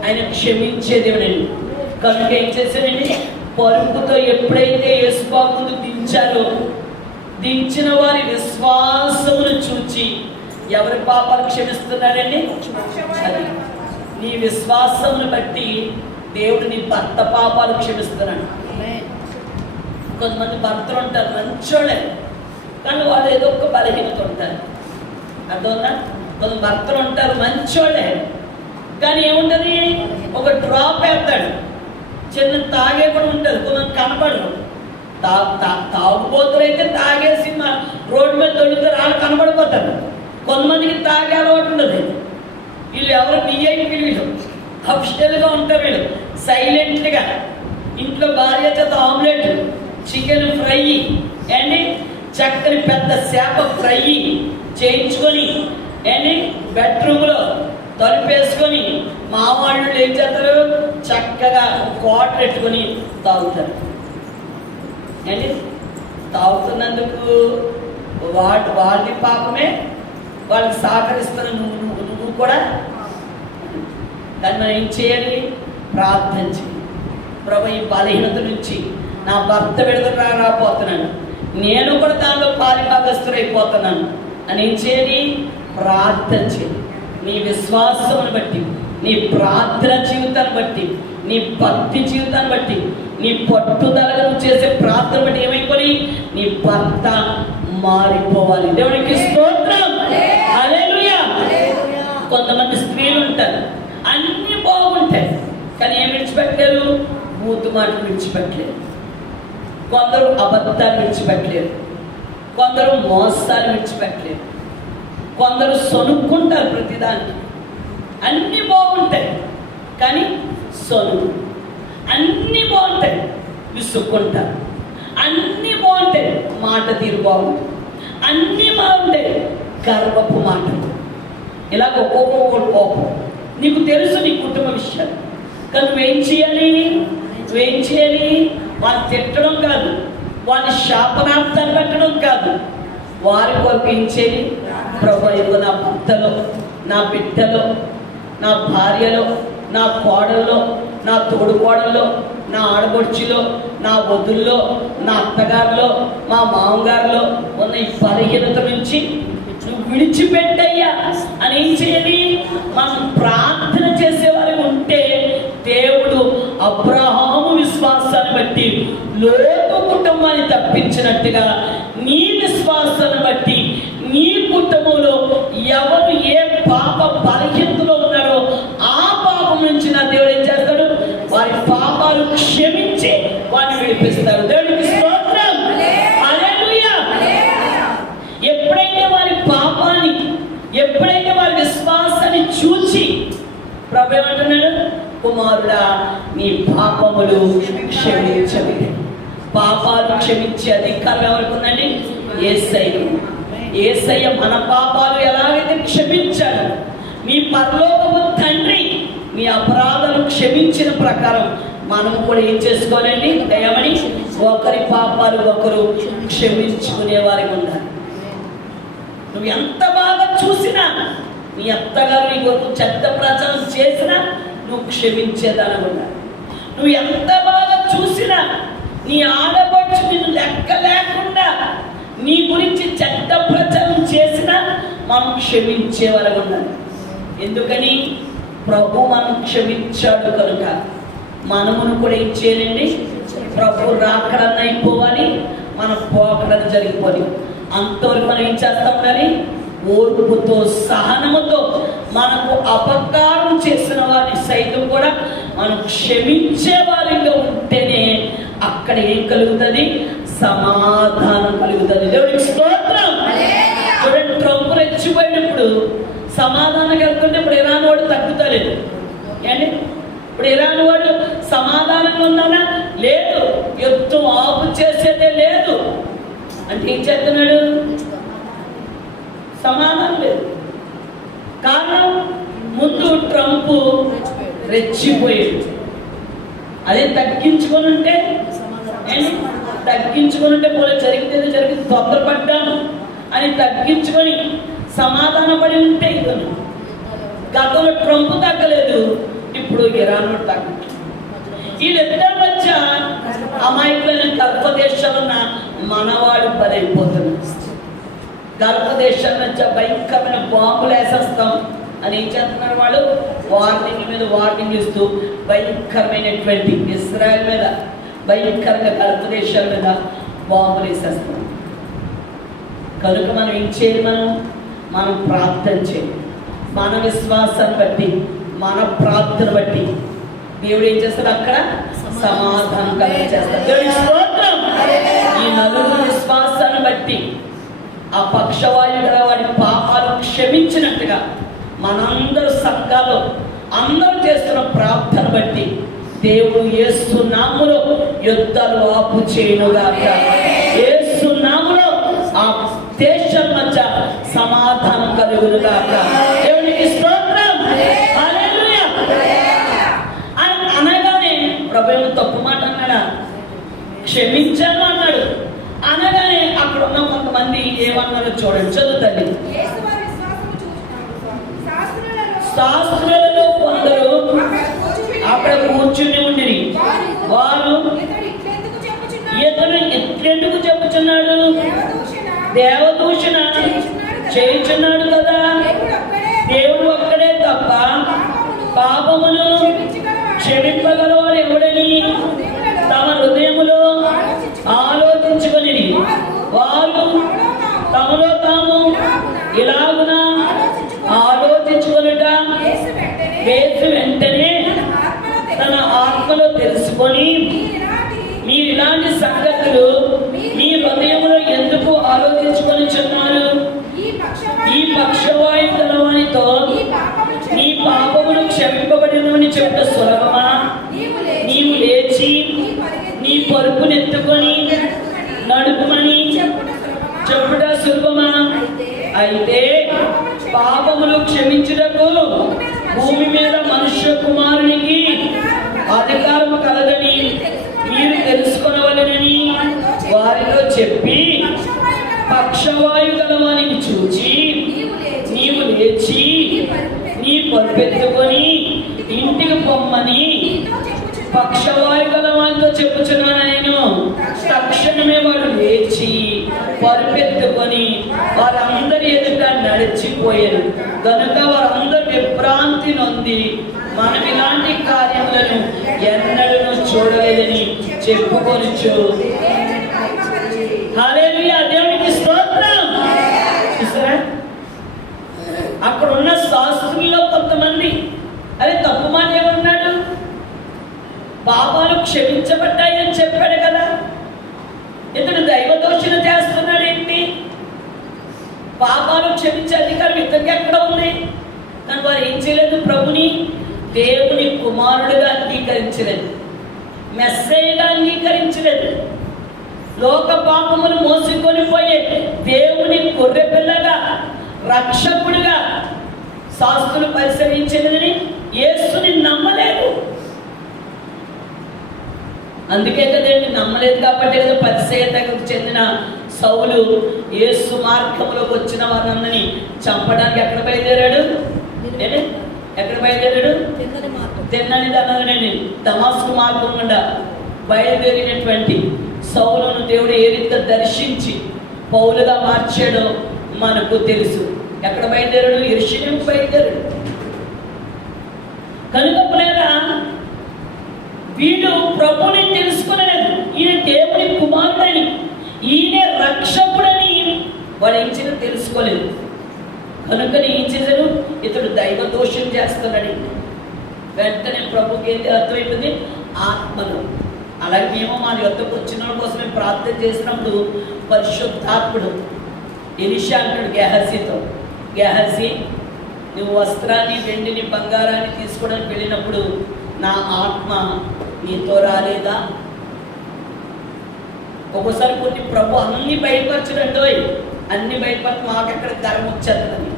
ఆయన క్షమించే దేవుడండి. కనుక ఏం చేశాడండి? పరుపుతో ఎప్పుడైతే యేసుబాబు ముందు దించారో, దించిన వారి విశ్వాసమును చూచి ఎవరి పాపాలు క్షమిస్తున్నాడండి? నీ విశ్వాసమును బట్టి దేవుడు నీ భర్త పాపాలు క్షమిస్తున్నాడు. కొంతమంది భర్తలు ఉంటారు మంచోళ్ళే, కానీ వాళ్ళు ఏదో ఒక బలహీనత ఉంటారు. అర్థమవునా? కొంత భర్తలు ఉంటారు మంచోళ్ళే, కానీ ఏముంటుంది? ఒక డ్రాప్ వేస్తాడు, చిన్న తాగే కూడా ఉంటుంది, కొంచెం కనపడరు. తాగుబోతులు అయితే తాగేసి రోడ్డు మీద దొరుకుతారు, వాళ్ళు కనబడిపోతారు. కొంతమందికి తాగే అలవాటు ఉండదు. వీళ్ళు ఎవరు విఐపీలు, వీళ్ళు అఫిషియల్గా ఉంటారు. వీళ్ళు సైలెంట్గా ఇంట్లో భార్య చేత ఆమ్లెట్, చికెన్ ఫ్రై అండి, చక్కని పెద్ద చేప ఫ్రై చేయించుకొని అండి బెడ్రూమ్లో తలుపేసుకొని మా వాళ్ళు ఏం చేస్తారు, చక్కగా క్వార్టర్ పెట్టుకొని తాగుతారు. అండి తాగుతున్నందుకు వాడి పాపమే, వాళ్ళకి సహకరిస్తున్న నువ్వు కూడా. కానీ మనం ఏం చేయాలి, ప్రార్థన చేయాలి. ప్రభు, ఈ బలహీనత నుంచి నా భర్త విడుదల రాపోతున్నాను, నేను కూడా దానిలో పాలిభాగస్తులైపోతున్నాను అని ఏం చేయాలి, ప్రార్థన చేయాలి. నీ విశ్వాసమును బట్టి, నీ ప్రార్థన జీవితాన్ని బట్టి, నీ భక్తి జీవితాన్ని బట్టి, నీ పట్టుదలగా నువ్వు చేసే ప్రార్థన బట్టి ఏమైపోయి నీ భర్త మారిపోవాలి. దేవునికి స్తోత్రం, హల్లెలూయా. కొంతమంది స్త్రీలు ఉంటారు, అన్ని బాగుంటాయి కానీ ఏం విడిచిపెట్టలేరు, బూతు మాటలు విడిచిపెట్టలేరు. కొందరు అబద్ధాలు విడిచిపెట్టలేరు, కొందరు మోసాలు విడిచిపెట్టలేరు, కొందరు సొనుక్కుంటారు ప్రతిదానికి. అన్నీ బాగుంటాయి కానీ సొనుకు, అన్నీ బాగుంటాయి విసుక్కుంటారు, అన్నీ బాగుంటాయి మాట తీరు బాగుంటుంది, అన్నీ బాగుంటాయి గర్వపు మాటలు. ఇలాగ ఒక్కొక్కరు కోపం. నీకు తెలుసు నీ కుటుంబ విషయాలు, కానీ నువ్వేం చేయాలి, వాళ్ళు తిట్టడం కాదు, వాళ్ళ శాపనార్థాలు పెట్టడం కాదు, వారి కొరకు ఏం చేయాలి, ప్రభు నా భర్తలో, నా బిడ్డలో, నా భార్యలో, నా కోడల్లో, నా తోడు కోడల్లో, నా ఆడబొడుచులో, నా వదుల్లో, నా అత్తగారిలో, మా మామగారిలో ఉన్న ఈ బలహీనత నుంచి నువ్వు విడిచిపెట్టయ్యా అని ఏం చేయాలి. మనం ప్రార్థన చేసేవారు ఉంటే దేవుడు అబ్రహాము విశ్వాసాన్ని బట్టి లోతు కుటుంబాన్ని తప్పించినట్టుగా నీ విశ్వాసాన్ని బట్టి నీ కుటుంబంలో ఎవరు ఏ పాప బలహీనతలో ఉన్నారో ఆ పాపం నుంచి నా దేవుడు ఏం చేస్తాడు, వారి పాపాలు క్షమించి వారిని విడిపిస్తాడు. దేవుడికి స్తోత్రం, హల్లెలూయా. ఎప్పుడైతే వారి పాపాన్ని, ఎప్పుడైతే వారి విశ్వాసాన్ని చూచి ప్రభు ఏమంటున్నాడు, కుమారుడా నీ పాపములు క్షమించవి. పాపాలు క్షమించే అధికారం ఎవరికి ఉందండి, యేసయ్య మన పాపాలు ఎలాగైతే క్షమించాడు, మీ పరలోకపు తండ్రి మీ అపరాధాలు క్షమించిన ప్రకారం మనం కూడా ఏం చేసుకోవాలండి, దయమని ఒకరి పాపాలు ఒకరు క్షమించుకునే వారికి ఉండాలి. నువ్వు ఎంత బాగా చూసినా, నీ అత్తగారు నీ కొరకు చెడ్డ ప్రచారం చేసినా నువ్వు క్షమించేదాని ఉండాలి. నువ్వు ఎంత బాగా చూసినా, నీ ఆడపడుచు నిన్ను లెక్క లేకుండా నీ గురించి చెడ్డ ప్రచారం చేసినా మనం క్షమించే వరకు ఉండాలి. ఎందుకని, ప్రభు మనం క్షమించాడు కనుక మనమును కూడా ఏం చేయాలండి, ప్రభు రాకడన్న అయిపోవాలి, మన పోకడన జరిగిపోవాలి. అంతవరకు మనం ఏం చేస్తా ఉండాలి, ఓర్పుతో సహనముతో మనకు అపకారం చేసిన వారిని సైతం కూడా మనం క్షమించే వారిగా ఉంటేనే అక్కడ ఏం కలుగుతుంది, సమాధానం కలుగుతుంది. దేవుడికి స్తోత్రం. చూడండి, ట్రంప్ రెచ్చిపోయినప్పుడు సమాధానం కలుగుతుంటే ఇప్పుడు ఇరాన్ వాడు తగ్గుతలేదు ఏంటి, ఇప్పుడు ఇరాన్ వాడు సమాధానంగా ఉన్నానా, లేదు, యుద్ధం ఆపు చేసేదే లేదు అంటే ఏం చేస్తున్నాడు, సమాధానం లేదు. కారణం, ముందు ట్రంప్ రెచ్చిపోయాడు. అదే తగ్గించుకొని ఉంటే పోలే జరిగితే తొందరపడ్డాము అని తగ్గించుకొని సమాధాన పడి ఉంటే గతంలో ట్రంప్ తగ్గలేదు, ఇప్పుడు ఇరాన్ తగ్గలేదు. వీళ్ళిద్దరి మధ్య అమాయకులైన గల్ఫ్ దేశాలు ఉన్న మనవాడు బలైపోతున్నాడు. గల్ఫ్ దేశాల మధ్య భయంకరమైన బాంబులు వేసేస్తాం అని ఏం చేస్తున్నారు వాళ్ళు, వార్నింగ్ మీద వార్నింగ్ ఇస్తూ భయంకరమైనటువంటి ఇజ్రాయెల్ మీద, భయంకరంగా గల్ఫ్ దేశాల మీద బాంబులు వేసేస్తాం. కనుక మనం ఏం చేయాలి, మనం ప్రార్థన చేయాలి. మన విశ్వాసాన్ని బట్టి, మన ప్రార్థన బట్టి దేవుడు ఏం చేస్తాడు, అక్కడ సమాధానం కలిగజేస్తాడు. దేవుడి స్తోత్రం. ఈ నలుగురు విశ్వాసాన్ని బట్టి ఆ పక్షవాయు గల వాడి పాపాలు క్షమించినట్టుగా మనందరూ సంఘాలు అందరూ చేస్తున్న ప్రార్థన బట్టి దేవుడు యేసు నామములో యుద్ధాలు ఆపు చేయనుగాక. యేసు నామములో ఆ దేశం మధ్య సమాధానం కలుగునుగాక. దేవునికి స్తోత్రం. హల్లెలూయా. అనగానే ప్రభువు తప్పు మాట అన్నాడా? క్షమించాను అన్నాడు. అనగానే అక్కడ ఉన్న కొంతమంది ఏమన్నారో చూడండి, చదువుతండి. శాస్త్రులలో కొందరు అక్కడ కూర్చుని ఉండిరి. వారు ఇతడు ఎట్లెందుకు చెప్పుచున్నాడు? దేవదూషణ చేయుచున్నాడు కదా. దేవుడు ఒక్కడే తప్ప పాపమును క్షమింపగలవాడు ఎవడని తమ హృదయములో ఆలోచించుకొని వారు తమలో తాము ఇలాగున ఆలోచించుకొనుట యేసు వెంటనే తన ఆత్మలో తెలుసుకొని మీరు ఇలాంటి సంగతులు మీ హృదయంలో ఎందుకు ఆలోచించుకొనిచున్నారు? ఈ పక్షవాయు గలవానితో నీ పాపములు క్షమింపబడినవని చెప్పుట సులభమా? నీవు లేచి నీ పరుపునెత్తుకొని నడుపుమని చెప్పుట సులభమా? అయితే పాపములు క్షమించుటకు భూమి మీద మనుష్య కుమారునికి అధికారము కలదని మీరు తెలుసుకొనవలెనని వారితో చెప్పి పక్షవాయు గలవానిని చూచి నీవు లేచి నీ పరుపెత్తుకొని ఇంటికి పొమ్మని పక్షవాయు గలవానితో చెప్పుచున్నాను నేను. తక్షణమే వాడు లేచి పరుపెత్తుకొని వారందరి ఎదుట నడిచిపోయారు. కనుక వారందరూ విభ్రాంతి నొంది మనం ఇలాంటి కార్యములను ఎన్నడూ చూడలేదని చెప్పుకొనుచు హల్లెలూయా. దేవునికి స్తోత్రం. చూసారా, అక్కడ ఉన్న శాస్త్రుల్లో కొంతమంది అరే తప్పు మాట ఏమన్నాడు? పాపాలు క్షమించబడ్డాయని చెప్పాడు కదా, ఇతడు దైవదోషణ చేస్తున్నాడు ఏంటి? పాపాలు క్షమించే అధికారం ఇతనికి ఎక్కడ ఉంది? కానీ వారు ఏం చేయలేదు? ప్రభుని దేవుని కుమారుడుగా అంగీకరించలేదు, మెస్సయ్యగా అంగీకరించలేదు. లోక పాపములు మోసుకొని పోయే దేవుని గొర్రె పిల్లగా రక్షకుడిగా శాస్త్రులు పరిశీలించలేదని యేసుని నమ్మలేదు. అందుకే కదండి, నమ్మలేదు కాబట్టి కదా పరిసయ్యతకు చెందిన సౌలు యేసు మార్గంలోకి వచ్చిన వారందరినీ చంపడానికి ఎక్కడ బయలుదేరాడు? ఎక్కడ బయలుదేరాడు? తిన్నని దనని దమస్కు మార్గం గుండా బయలుదేరినటువంటి సౌలును దేవుడు ఏ రీతిగా దర్శించి పౌలుగా మార్చాడో మనకు తెలుసు. ఎక్కడ బయలుదేరాడు? యెరూషలేముకు బయలుదేరాడు. కనుక ప్రియులారా, వీడు ప్రభుని తెలుసుకునేది, ఈయన దేవుని కుమారుడని, ఈయన రక్షకుడని వాడు ఏం చేయడం తెలుసుకోలేదు. కనుకని ఏం చేశాడు? ఇతడు దైవ దోషం చేస్తున్నాడు. వెంటనే ప్రభుకి ఏంటి అర్థమైపోయింది? ఆత్మను. అలాగే మేము మా యొద్దకు వచ్చిన వాళ్ళ కోసం మేము ప్రార్థన చేసినప్పుడు పరిశుద్ధాత్ముడు ఎలీషా అంటాడు గెహజీతో, గెహజీ నువ్వు వస్త్రాన్ని వెండిని బంగారాన్ని తీసుకోవడానికి వెళ్ళినప్పుడు నా ఆత్మ నీతో రాలేదా? ఒక్కోసారి కొన్ని ప్రభు అన్ని బయటపరచడంతో అన్ని బయటపరిచి మాకెక్కడ ధర్మం వచ్చేస్తుందని.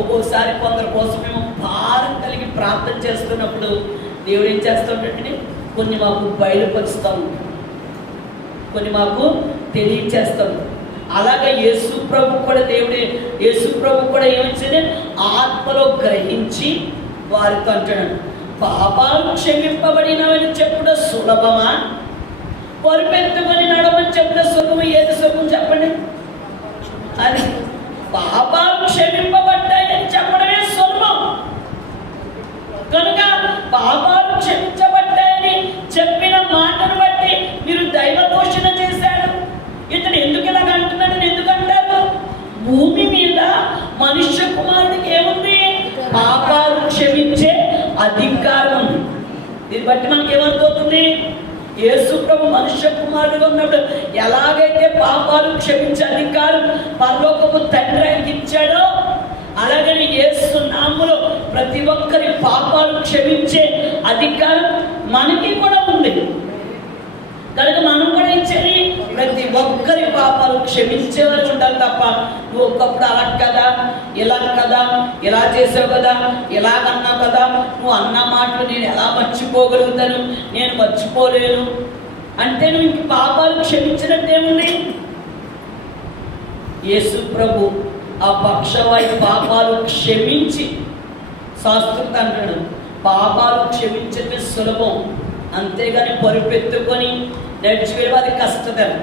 ఒక్కోసారి కొందరి కోసం మేము భారం కలిగి ప్రార్థన చేస్తున్నప్పుడు దేవుడు ఏం చేస్తుంటే కొన్ని మాకు బయలుపరుస్తాం, కొన్ని మాకు తెలియచేస్తాం. అలాగే యేసు ప్రభు కూడా యేసు ప్రభు కూడా ఏమించింది? ఆత్మలో గ్రహించి వారితో అంటున్నాడు, పాపాలు క్షమింపబడినవని చెప్పుట సులభమా? పొరుపెత్తుకొని నడవని చెప్పుట సులభం. ఏది సులభం చెప్పండి? అది పాపాలు క్షమింపబడ్డాయని చెప్పడమే సులభం. కనుక పాపాలు క్షమించబడ్డాయని చెప్పిన మాటను బట్టి మీరు దైవ దోషణ చేశాడు. ఇతను ఎందుకు ఇలాగ అంటున్నాడని ఎందుకంటారు? భూమి మీద మనుష్య కుమారుడికి ఏముంది? పాపాలు క్షమించే అధికారం ఉంది. దీన్ని బట్టి మనకి ఏమనుకోతుంది? యేసు ప్రభు మనుష్య కుమారుడుగా ఉన్నప్పుడు ఎలాగైతే పాపాలు క్షమించే అధికారం పరలోకపు తండ్రి ఆయనకి ఇచ్చాడో, అలాగని యేసు నామములో ప్రతి ఒక్కరి పాపాలు క్షమించే అధికారం మనకి కూడా ఉంది. కనుక మనం కూడా ఇచ్చేది ప్రతి ఒక్కరి పాపాలు క్షమించేవారు ఉండాలి తప్ప, నువ్వు ఒకప్పుడు అలా కదా, ఇలా కదా, ఇలా చేసావు కదా, ఇలాగన్నావు కదా, నువ్వు అన్న మాటలు నేను ఎలా మర్చిపోగలుగుతాను, నేను మర్చిపోలేను అంటే నువ్వు ఇంక పాపాలు క్షమించినట్టేముంది? యేసు ప్రభు ఆ పక్షవాయు పాపాలు క్షమించి, శాస్త్రం అంటాడు పాపాలు క్షమించటం సులభం, అంతేగాని పరుపెత్తుకొని నడిచివేయడం అది కష్టతరం.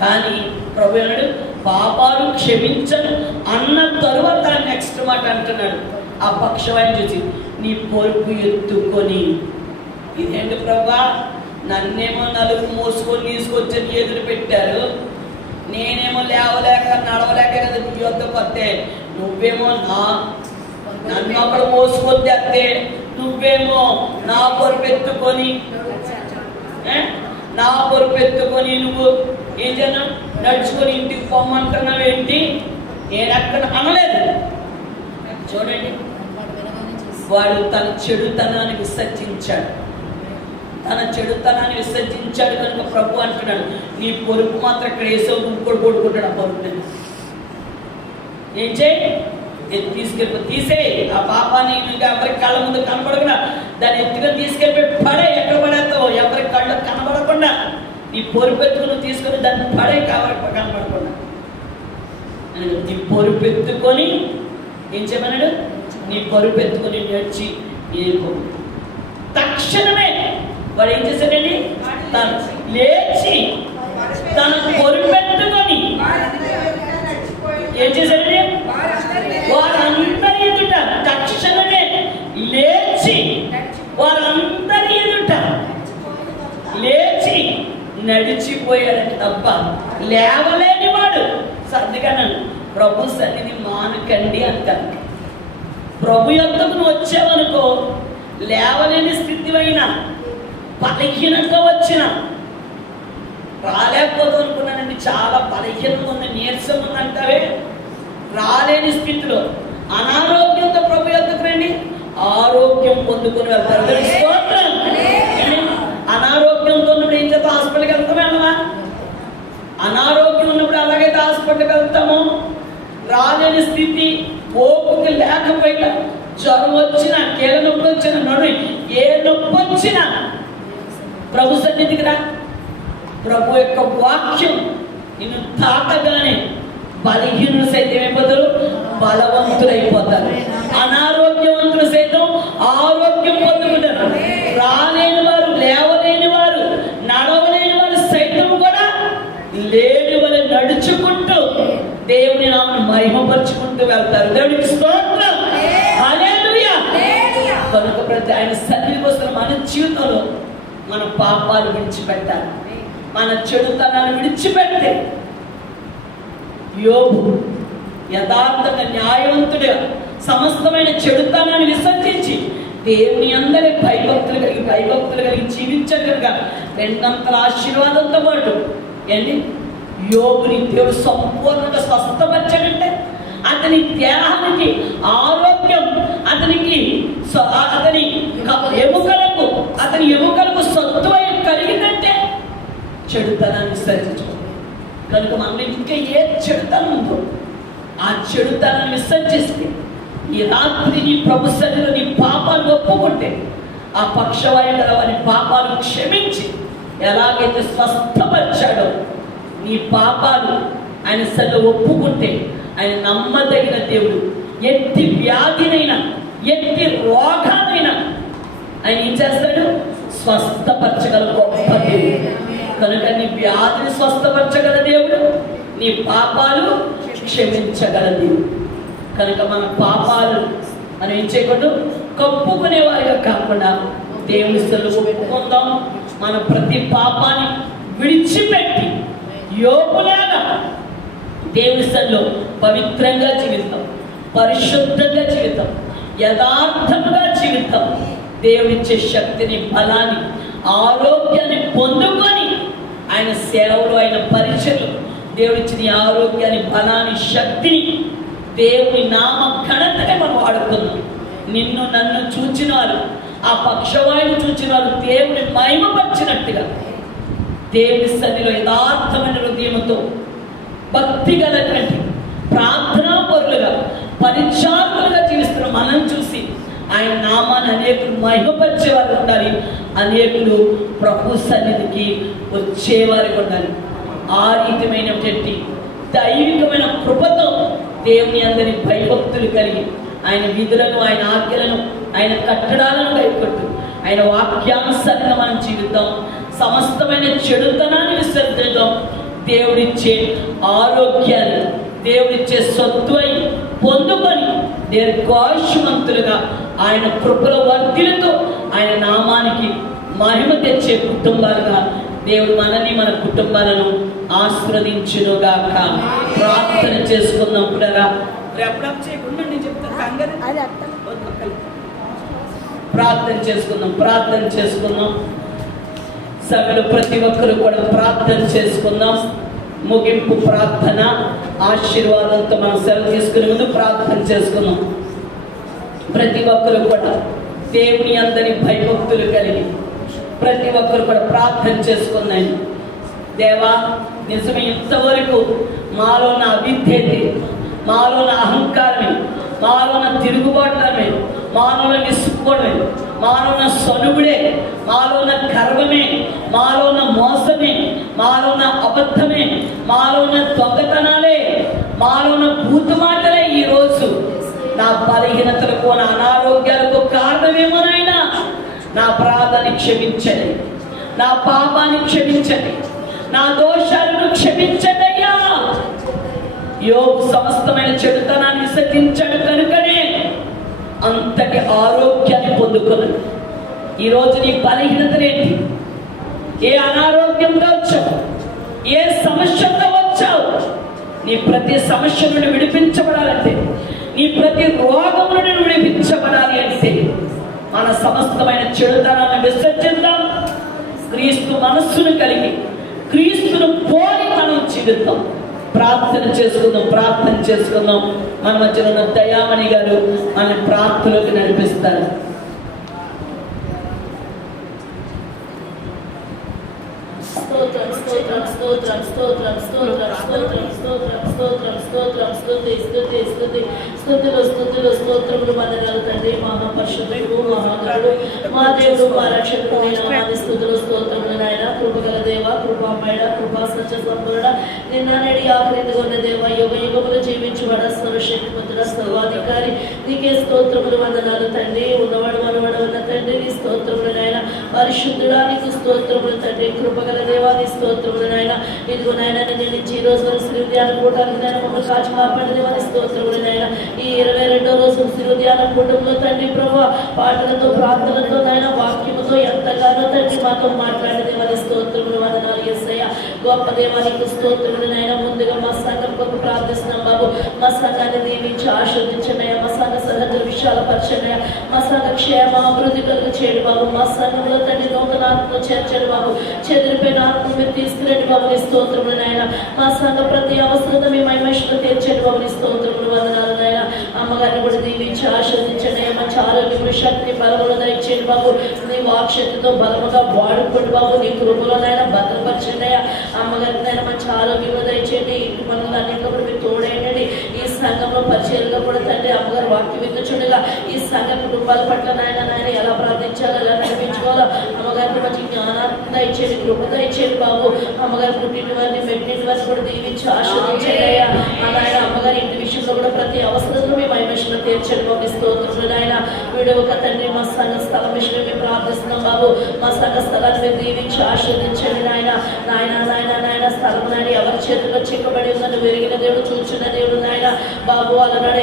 కానీ ప్రభు అన్నాడు పాపాలు క్షమించను అన్న తరువాత నెక్స్ట్ మాట అంటున్నాడు ఆ పక్షవాయిని చూసి, నీ పొరుపు ఎత్తుకొని. ఇదేంటి ప్రభా, నన్నేమో నలుగురు మోసుకొని తీసుకొచ్చి ఎదురు పెట్టారు, నేనేమో లేవలేక నడవలేక కదా నీ వద్దకు వస్తే, నువ్వేమో నన్ను అక్కడ మోసుకొని తెస్తే నువ్వేమో నా పొరుపెత్తుకొని నువ్వు ఏం చేయను నడుచుకొని ఇంటికి పొమ్మంటున్నావు ఏంటి? నేను అక్కడ అనలేదు. చూడండి, వాడు తన చెడుతనాన్ని విసర్జించాడు. కనుక ప్రభు అంటున్నాడు నీ పొరుపు మాత్రం ఇక్కడ వేసావు, ఇంకోటి కొడుకుంటాడు ఆ పొరుపు. ఏం చేయి? తీసే ఆ పాపాన్ని ఎవరి కళ్ళ ముందు కనపడకుండా దాన్ని ఎత్తుగా తీసుకెళ్ళి పడే. ఎక్కడ పడేస్తావు? ఎవరి కళ్ళు కనబడకుండా నీ పొరుపెత్తుకుని తీసుకొని దాన్ని పడే, ఎవరికి కనపడకుండా. నీ పొరుపెత్తుకొని ఏం చెప్పన్నాడు? నీ పొరుపెత్తుకొని నడిచి తక్షణమే వాడు ఏం చేశాడండి? తను లేచి తన పొరుపెత్తుకొని ఏం చేశాడండి? వారందరి ఎదుట తక్షణమే లేచి వారందరి ఎదుట లేచి నడిచిపోయాడని తప్ప లేవలేని వాడు. అందుకని ప్రభు సన్నిధి మానకండి అంటాను. ప్రభు యొద్దకు నువ్వు వచ్చావనుకో, లేవలేని స్థితివైనా బలహీనంగా వచ్చిన రాలేకపోతావు అనుకున్నానండి, చాలా బలహీనంగా ఉంది, నీరసం ఉందంటావే, రాలేని స్థితిలో అనారోగ్యంతో ప్రభు యొద్దకు రండి, ఆరోగ్యం పొందుకుని వెళ్తారు. అనారోగ్యంతో ఉన్నప్పుడు ఏం చేస్తాం? హాస్పిటల్కి వెళ్తామే అన్నమా? అనారోగ్యం ఉన్నప్పుడు అలాగైతే హాస్పిటల్కి వెళ్తాము. రాలేని స్థితి, ఓపిక లేకపోయినా, జ్వరం వచ్చినా, కీళ్ళ నొప్పి వచ్చినా, నడు ఏ నొప్పి వచ్చినా ప్రభు సన్నిధికి రా. ప్రభు యొక్క వాక్యం నిన్ను తాకగానే బలహీనులు సైతం ఏమైపోతారు? బలవంతులైపోతారు. అనారోగ్యవంతులు సైతం ఆరోగ్యం పొందుకుంటారు. రాలేని వారు, లేవలేని వారు, నడవలేని వారు సైతం కూడా లేని వారు నడుచుకుంటూ దేవుని నామమును మహిమపరుచుకుంటూ వెళ్తారు. దేవునికి స్తోత్రం, హల్లెలూయా. కనుక ప్రతి ఆయన సన్నిధికి వస్తున్న మన జీవితంలో మన పాపాలు విడిచిపెట్టాలి, మన చెడుతనాన్ని విడిచిపెడితే యోబు యథార్థంగా న్యాయవంతుడిగా సమస్తమైన చెడుతనాన్ని విసర్జించి దేవుని అందరి భయభక్తులు కలిగి జీవించగలిగా రెండంతల ఆశీర్వాదంతో పాటు ఏంటి యోబుని దేవుడు సంపూర్ణంగా స్వస్థపరచాడంటే అతని దేహానికి ఆరోగ్యం, అతని ఎముకలకు సత్వయం కలిగిందంటే చెడుతనాన్ని విసర్జించుకో. కనుక మనం ఇంకా ఏ చెడుతనం ఉందో ఆ చెడుతనాన్ని విసర్జిస్తే ఈ రాత్రి నీ ప్రభు సన్నిధిలో నీ పాపాలు ఒప్పుకుంటే ఆ పక్షవాయువు గల వారి పాపాలు క్షమించి ఎలాగైతే స్వస్థపరిచాడో నీ పాపాలు ఆయన సన్నిధిలో ఒప్పుకుంటే ఆయన నమ్మదగిన దేవుడు. ఎట్టి వ్యాధినైనా, ఎట్టి రోగానైనా ఆయన ఏం చేస్తాడు? స్వస్థపరచగల గొప్ప దేవుడు. కనుక నీ వ్యాధిని స్వస్థపరచగల దేవుడు, నీ పాపాలు క్షమించగల దేవుడు. కనుక మన పాపాలు మనం ఏం చేయకూడదు? కప్పుకునే వారిగా కాకుండా దేవుని సన్నిధిలో ఒప్పుకుందాం. మన ప్రతి పాపాన్ని విడిచిపెట్టి యోగులాగా దేవుని సన్నిధిలో పవిత్రంగా జీవితం, పరిశుద్ధంగా జీవితం, యథార్థంగా జీవితం, దేవుడిచ్చే శక్తిని, బలాన్ని, ఆరోగ్యాన్ని పొందుకొని ఆయన సేవలు, ఆయన పరిచయలు, దేవుడిచ్చిన ఈ ఆరోగ్యాన్ని, బలాన్ని, శక్తిని దేవుని నామ ఘనతగా మనం వాడుకున్నాం. నిన్ను నన్ను చూచిన వారు, ఆ పక్షవాయువు చూచిన వారు దేవుని మహిమపరిచినట్టుగా దేవుని సన్నిధిలో యథార్థమైన హృదయంతో భక్తి గలటువంటి ప్రార్థనా పరులుగా, పరిచారకులుగా జీవిస్తున్న మనం చూసి ఆయన నామాన్ని అనేకులు మహిమపరిచేవారు ఉండాలి. అనేకులు ప్రభు సన్నిధికి వచ్చేవారికి ఉండాలి. ఆ రీతిమైనటువంటి దైవికమైన కృపతో దేవుని అందరి భయభక్తులు కలిగి ఆయన విధులను, ఆయన ఆజ్ఞలను, ఆయన కట్టడాలను కైకొట్టు ఆయన వాక్యానుసారంగా మనం జీవిద్దాం. సమస్తమైన చెడుతనాన్ని విసర్జిద్దాం. దేవుడిచ్చే ఆరోగ్యాన్ని, దేవుడిచ్చే సత్వై పొందుకొని దీర్ఘాయుష్మంతులుగా ఆయన కృపల వర్ధిలతో ఆయన నామానికి మహిమ తెచ్చే కుటుంబాలుగా దేవుడు మనని, మన కుటుంబాలను ఆశీర్వదించునుగాక. ప్రార్థన చేసుకున్నప్పుడరా చేయకుండా నేను చెప్తాను. ప్రార్థన చేసుకుందాం. సభలో ప్రతి ఒక్కరు కూడా ప్రార్థన చేసుకుందాం. ముగింపు ప్రార్థన ఆశీర్వాదంతో మనం సెలవు తీసుకునే ముందు ప్రార్థన చేసుకుందాం. ప్రతి ఒక్కరు కూడా దేవుని అందరి భయభక్తులు కలిగి ప్రతి ఒక్కరు కూడా ప్రార్థన చేసుకున్నాను. దేవా, నిజమే, ఇంతవరకు మాలో ఉన్న అవిధేయతే, మాలో ఉన్న అహంకారమే, మాలో ఉన్న తిరుగుబాట్లమే, మాలో ఉన్న నిస్సుకోవడమే, మాలో ఉన్న సనుగుడే, మాలో ఉన్న గర్వమే, మాలో ఉన్న మోసమే, మాలో ఉన్న అబద్ధమే, మాలో ఉన్న దొంగతనాలే, మాలో ఉన్న భూత మాటలే ఈరోజు నా బలహీనతలకు, నా అనారోగ్యాలకు కారణమేమోనైనా నా అపరాధాన్ని క్షమించండి, నా పాపాన్ని క్షమించండి, నా దోషాలను క్షమించండి అయ్యా. యోబు సమస్తమైన చెడుతనాన్ని విసర్జించాడు కనుకనే అంతటి ఆరోగ్యాన్ని పొందుకున్నాడు. ఈరోజు నీ బలహీనతలేంటి? ఏ అనారోగ్యంతో వచ్చావు? ఏ సమస్యతో వచ్చావు? నీ ప్రతి సమస్య నుండి విడిపించబడాలంటే, నీ ప్రతి రోగం నుండి విడిపించబడాలి అంటే మన సమస్తమైన చెడుతనాన్ని విసర్జిద్దాం. క్రీస్తు మనస్సును కలిగి క్రీస్తును పోలి మనం జీవిద్దాం. ప్రార్థన చేసుకుందాం. మన మధ్యలో ఉన్న దయామణి గారు మన ప్రార్థనలోకి నడిపిస్తారు. స్తోత్రములు వందనాలు తండ్రి, మహాపరిశుద్ధుడు, మహాగణుడు, మా దేవుడు, మా రక్షకుడు, స్తుతులు స్తోత్రములు నాయన. కృపగల దేవ, కృపామయుడ, కృపా సత్య సంపూర్ణ, నిన్న నేడి ఆఖరిగా ఉన్న దేవ, యుగ యుగములు జీవించువాడ, సర్వశక్తిమంతుడ, సర్వాధికారి, నీకే స్తోత్రములు వందనాలు తండ్రి. ఉన్నవాడు మనవాడు ఉన్న తండ్రి నీ స్తోత్రములు నాయన. పరిశుద్ధుడా నీకు స్తోత్రములు తండ్రి. కృపగల దేవా నీ స్తోత్రములు నాయన. ఇదిగో నాయన నేను నుంచి ఈ రోజు వరకు శ్రీ ధ్యానం కూటానికి నాయన మమ్మల్ని కాచి కాపాడిన దేవా నీ స్తోత్రములు నాయన. ఈ 22వ రోజు శ్రీ ధ్యానం కూటంలో తండ్రి ప్రభు పాటలతో, ప్రార్థనలతో నాయన, వాక్యముతో ఎంతగానో తండ్రి మాతో మాట్లాడిన దేవా నీ స్తోత్రములు వందనాలు యేసయ్య. గొప్ప దేవా నీకు స్తోత్రములు నాయన. ముందుగా మా సంఘం కొరకు ప్రార్థిస్తున్నాం బాబు. మా సంఘాన్ని దీవించి ఆశీర్వదించనయ్యా. మా సంఘ సహజ విషయాల పరిచయనయ్యా. మా సంఘ క్షేమ అభివృద్ధి కలుగు చేయడు బాబు. మా సంఘంలో తండ్రి నూతన ఆత్మను చేర్చండి బాబు. చెదిరిపోయిన ఆత్మను మీరు తీసుకురండి బాబు నీ స్తోత్రములు నాయన. మా సంఘ ప్రతి అవసరత మీ మహిమేశ్వరం తీర్చండి బాబు నీ స్తోత్రములు వందనాలు నాయన. అమ్మగారిని కూడా దీవించి ఆశీర్వదించండి. మంచి ఆరోగ్యము, శక్తి, బలములు దయచేయండి బాబు. నీ వాక్శక్తితో బలముగా వాడుకోండి బాబు. నీ కృపలోనైనా భద్రపరచండి అయ్యా. అమ్మగారికి నైనా మంచి ఆరోగ్యంలో దయచేయండి. ఇంటి పనులు అన్నింటిలో కూడా మీరు తోడేయండి. ఈ సంఘంలో పరిచయాలుగా కూడా తండ్రి అమ్మగారు వాక్యం విందుచుండగా ఈ సంఘ కుటుంబాల పట్ల నాయన ఎలా ప్రార్థించాలో, ఎలా నడిపించుకోవాలో అమ్మగారికి మంచి జ్ఞానాన్ని దయచేయండి, కృప దయచేయండి బాబు. అమ్మగారు పుట్టిన వారిని, పెట్టిన వారిని కూడా దీవించి ఆశీర్వదించండి అయ్యా. నాయన అమ్మగారి ఇంటి విషయంలో కూడా ప్రతి అవసరంలో మేము మహిమేశ్వరం తీర్చండి బాబు స్తోత్రములు నాయన. వీడొక తండ్రి మా సంఘ స్థలం విషయం మేము ప్రార్థిస్తున్నాం బాబు. మా సంఘ స్థలాన్ని మేము దీవించి ఆశీర్వదించండి నాయన. నాయన స్థలం నాయన ఎవరి చేతుల్లో చిక్కబడి ఉందని వెరిగిన దేవుడు, చూచున్న దేవుడు నాయన బాబు. అలనాడు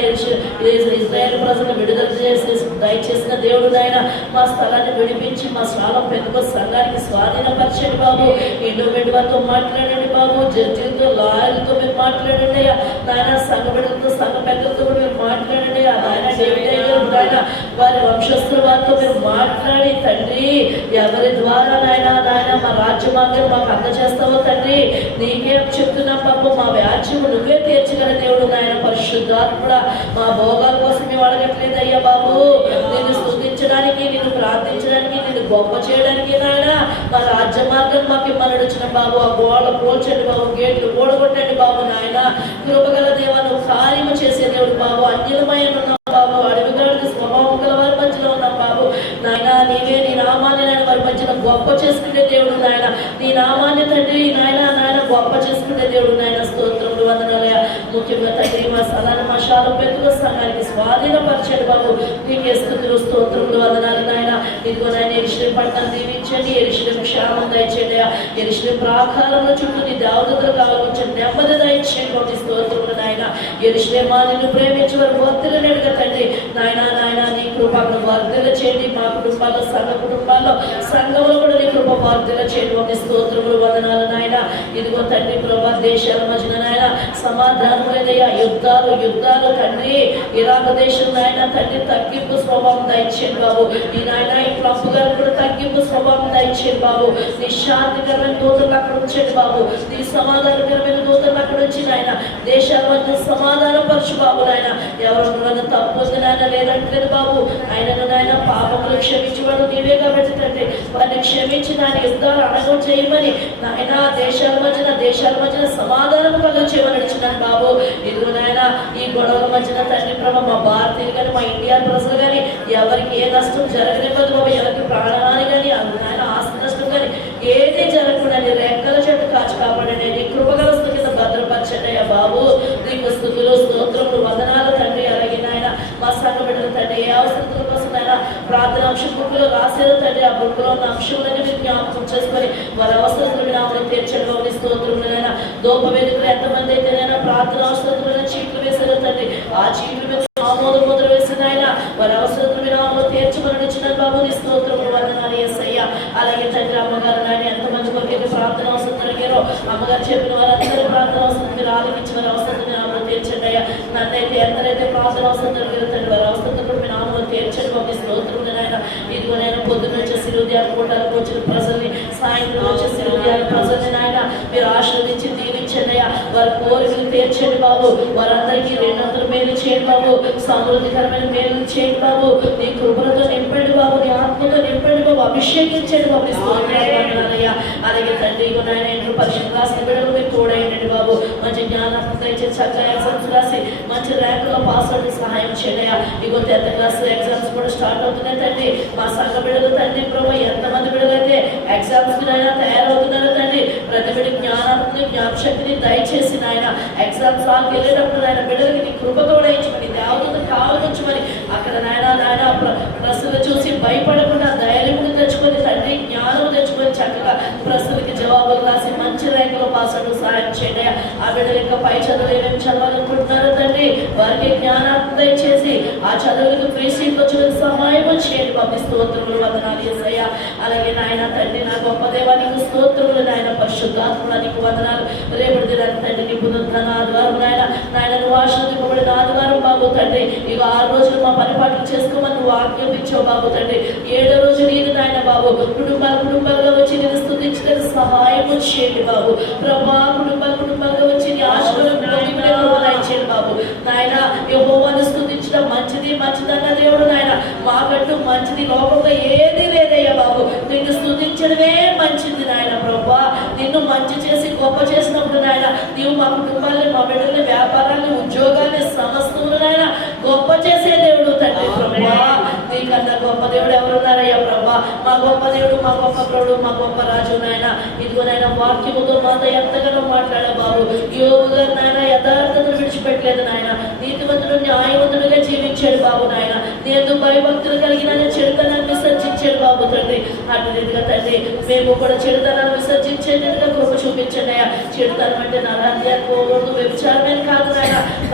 ఇజ్రాయేల్ ప్రజలు విడుదల చేసి దయచేసిన దేవుడు నాయన. మా స్థలాన్ని విడిపించి మా స్థలం పెద్ద సంఘానికి స్వాధీనపరచండి బాబు. ఇండో విడువతో మాట్లాడండి బాబు. జడ్జిలతో, లాయర్లతో మీరు మాట్లాడండి అయ్యా నాయన. సంఘ బిడ్డలతో, సంఘ పెద్దలతో కూడా మీరు మాట్లాడండి నాయన. నాయన వారి వంశస్థుల వారితో మీరు మాట్లాడి తండ్రి ఎవరి ద్వారా నాయన మా రాజ్య మార్గం మాకు అందజేస్తావో తండ్రి నీకే చెప్తున్నా పాపం మా వ్యాజ్యము నువ్వే తీర్చగల దేవుడు నాయన పరిశుద్ధాత్ముడా మా భోగాల కోసం మేము అడగట్లేదు అయ్యా బాబు నిన్ను స్తుతించడానికి నిన్ను ప్రార్థించడానికి నిన్ను గొప్ప చేయడానికి నాయన మా రాజ్య మార్గం మాకు ఇమ్మనొచ్చిన బాబు ఆ గోడలు పోల్చండి బాబు గేట్లు ఓడగొట్టండి బాబు నాయన కృపగల దేవా నువ్వు కార్యము చేసే దేవుడు బాబు అన్యులమైన ఉన్నావు బాబు అడవిగాడి స్వభావం గల వారి మధ్యలో ఉన్నాం బాబు నాయన నీవే నీ నామాన్ని నాయన వారి మధ్యలో గొప్ప చేసుకునే దేవుడు నాయన నీ నామాన్ని తండ్రి నాయన గొప్ప చేసుకునే దేవుడు నాయన స్తోత్రములు వందనాలయ ముఖ్యంగా తండ్రి మా సలాన మషాలు పెద్దల సంఘానికి స్వాధీనపరచండి బాబు నీకే స్తుతులు స్తోత్రములు వందనాలు నాయన ఇదిగో నాయన ఎరిశ్లేం పట్టణం దీవించండి ఎరిశ్లేం క్షేమం దయచేయండి ఎరిశ్లేం ప్రాకారంలో చుట్టూ నీ దేవతలు కావాలని నెమ్మది దయచేయండి స్తోత్రములు నాయన ఎరిశ్లేమా నిన్ను ప్రేమించి వారు వర్ధులను ఎడగతండి నాయన నీ కృపను వర్ధులు చేయండి మా కుటుంబాల్లో సంఘ కుటుంబాల్లో సంఘంలో కూడా నీ కృప వర్ధులు చేయండి స్తోత్రములు వందనాలు నాయన ఇదిగో తండ్రి ప్రభా దేశాల మధ్యన నాయన సమాధానం లేదయ్యా యుద్ధాలు తండ్రి ఇరాక్ దేశం నాయన తండ్రి తగ్గింపు స్వభావం దయచేయండి బాబు ఈ నాయన ఈ ట్రంప్ గారు కూడా తగ్గింపు స్వభావం దయచేయండి బాబు నీ శాంతికరమైన దూతలు అక్కడ ఉంచండి బాబు నీ సమాధానకరమైన దూతలు అక్కడ వచ్చి నాయన దేశాల మధ్య సమాధాన పరచు బాబు నాయన ఎవరు తప్పు ఉంది నాయన లేదంటలేదు బాబు ఆయనను నాయన పాపములు క్షమించేవాడు నీవే కాబట్టి తండ్రి వారిని క్షమించి దాని యుద్ధాలు అడగం చేయమని నాయన దేశాల మధ్యన సమాధానం కలుగ చేయమని నడిచినాను బాబు ఇదిగో నాయన ఈ గొడవల మధ్యన తండ్రి ప్రభ మా భారతీయులు కానీ మా ఇండియా ప్రజలు కానీ ఎవరికి ఏ నష్టం జరగనివ్వదు బాబు ఎవరికి ప్రాణహాని కానీ నాయన ఆస్తి నష్టం కానీ ఏది జరగకుండా నీ రెక్కల చెట్టు కాచి కాపాడండి నీ కృపగల స్థితిని భద్రపరచండి అయ్యా బాబు నీకు స్తుతులు స్తోత్రములు వందనాలు తండ్రి అలాగే నాయన మా సంఘ బిడ్డలు తండ్రి ఏ అవసరతల కోసం నాయన ప్రార్థన అంశం బుక్కులో రాసేదో తండ్రి ఆ బుక్కులో ఉన్న అంశంలన్నీ మీరు జ్ఞాపకం చేసుకొని వారి అవసరతలు నామని తీర్చండి బాబు స్తోత్రములు నాయన దోప వేదికలు ఎంతమంది అయితే నైనా ప్రార్థన అవసరతలు చీట్లు వేసారో తండ్రి ఆ చీట్లు మీద ఆమోద ముద్ర వేసిన ఆయన వారి అవసరతలు మీరు ఆమోద తీర్చమని ఇచ్చిన బాబు నీ స్తోత్రములు వందనాలు యేసయ్య అలాగే తండ్రి అమ్మగారు నాయన ఎంతమంది కొరకు ప్రార్థన అవసరం జరిగారో అమ్మగారు చెప్పిన వారందరూ ప్రార్థన అవసరం మీరు ఆలోచించి వారి అవసరం ఆమోద తీర్చండి అయ్యా నన్నైతే ఎందరైతే ప్రార్థన అవసరం జరిగారో తండ్రి వారి అవసరం కూడా మీరు ఆమోద తీర్చండి బాబు నీ స్తోత్రములు నాయన ఇదిగో నేను పొద్దున్న వచ్చేసి హృదయాలు కూటాలకు వచ్చిన ప్రజల్ని సాయంత్రం వచ్చేసి హృదయాల ప్రజల్ని నాయన మీరు ఆశీర్వదించి దీవించండి అయ్యా వారి కోరికలు తీర్చండి బాబు వారందరికీ 200 మేలు చేయండి బాబు సమృద్ధికరమైన మేలు చేయండి బాబు నీ కృపలతో నింపండి బాబు నీ ఆత్మతో నింపండి బాబు అభిషేకించండి బాబు స్తోత్రాలయ్యా అలాగే తండ్రి నాయన పరిశుద్ధ రాసిన బిడ్డలు మీరు తోడైండండి బాబు మంచి జ్ఞానాత్మక ఇచ్చే చక్కగా ఎగ్జామ్స్ రాసి మంచి ర్యాంకులో పాస్ అవుతుంది సహాయం చేయండి ఇగో 10th క్లాస్ ఎగ్జామ్స్ కూడా స్టార్ట్ అవుతున్నాయి తండ్రి మా సంఘ బిడ్డలు తండ్రి ప్రభు ఎంతమంది బిడ్డలు అయితే ఎగ్జామ్స్ నాయన తయారవుతున్నారు తండ్రి ప్రతి బిడ్డ జ్ఞానాత్మని జ్ఞాపశక్తిని దయచేసి నాయన ఎగ్జామ్స్ హాల్కి వెళ్ళేటప్పుడు ఆయన బిడ్డలకి నీ కృపతోడయించమని దేవతను కావలించమని అక్కడ నాయన ప్రశ్నలు చూసి భయపడకుండా ధైర్యమును తెచ్చుకొని తండ్రి జ్ఞానం తెచ్చుకొని చక్కగా ప్రశ్నలకి జవాబులు రాసి మంచి ర్యాంకులో పాస్ అవడం సహాయం చేయండి ఆ బిడ్డలు ఇంకా పై చదువులు ఏమేమి చదవాలనుకుంటున్నారో తండ్రి వారికి జ్ఞానాత్మ దయచేసి ఆ చదువులకు ఫ్రీ సీట్లు వచ్చే సహాయం చేయండి బాబు స్తోత్రములు వందనాలు యేసయ్య అలాగే నాయన తండ్రి నా గొప్ప దేవానికి స్తోత్రములు నాయన పరిశుద్ధాత్మ నీకు వందనాలు రేపటి దినాన్ని తండ్రి నీ పునరుద్ధరణ ఆదివారం నాయన నువ్వు ఆశీర్వదింపబడిన ఆదివారం బాబు తండ్రి ఇక 6 రోజులు మా పనిపాట్లు చేసుకోమని నువ్వు ఆజ్ఞాపించావు బాబు తండ్రి 7వ రోజు నీరు నాయన బాబు కుటుంబాలుగా వచ్చి నేను స్తుతించడానికి సహాయం చేయండి బాబు ప్రభా కుటుంబాలుగా వచ్చి నీ ఆశీర్వాదం చేయండి బాబు నాయన యెహోవాను స్తుతించడం మంచిదన్న దేవుడు నాయన మాకంటూ మంచిది లోకంలో ఏది లేదయ్యా బాబు నిన్ను స్తుతించడమే మంచిది నాయన ప్రభా నిన్ను మంచి చేసి గొప్ప చేసినప్పుడు నాయన నీవు మా కుటుంబాన్ని మా బిడ్డల్ని వ్యాపారాన్ని ఉద్యోగాన్ని సమస్తములు నాయన గొప్ప చేసే దేవుడు తండ్రి ప్రభా నీకన్నా గొప్ప దేవుడు ఎవరున్నారయ్యా ప్రభా మా గొప్ప దేవుడు మా గొప్ప ప్రభుడు మా గొప్ప రాజు నాయన ఇదిగో నాయన వాక్యముతో మాతో ఎంతగానో మాట్లాడే బాబు యోగు గారు నాయన యథార్థతను విడిచిపెట్టలేదు నాయన నీతివంతుడు న్యాయవంతుడిగా జీవించాడు బాబు నాయన నేను భయభక్తులు కలిగిన చెడుతనాన్ని విసర్జించాడు బాబు తండ్రి అటు రీతిగా తండ్రి మేము కూడా చెడుతనాన్ని విసర్జించేందుగా కృప చూపించండి అయ్యా చెడుతనం అంటే నరాధ్యాలు పోకూడదు వ్యభిచారమే కాదు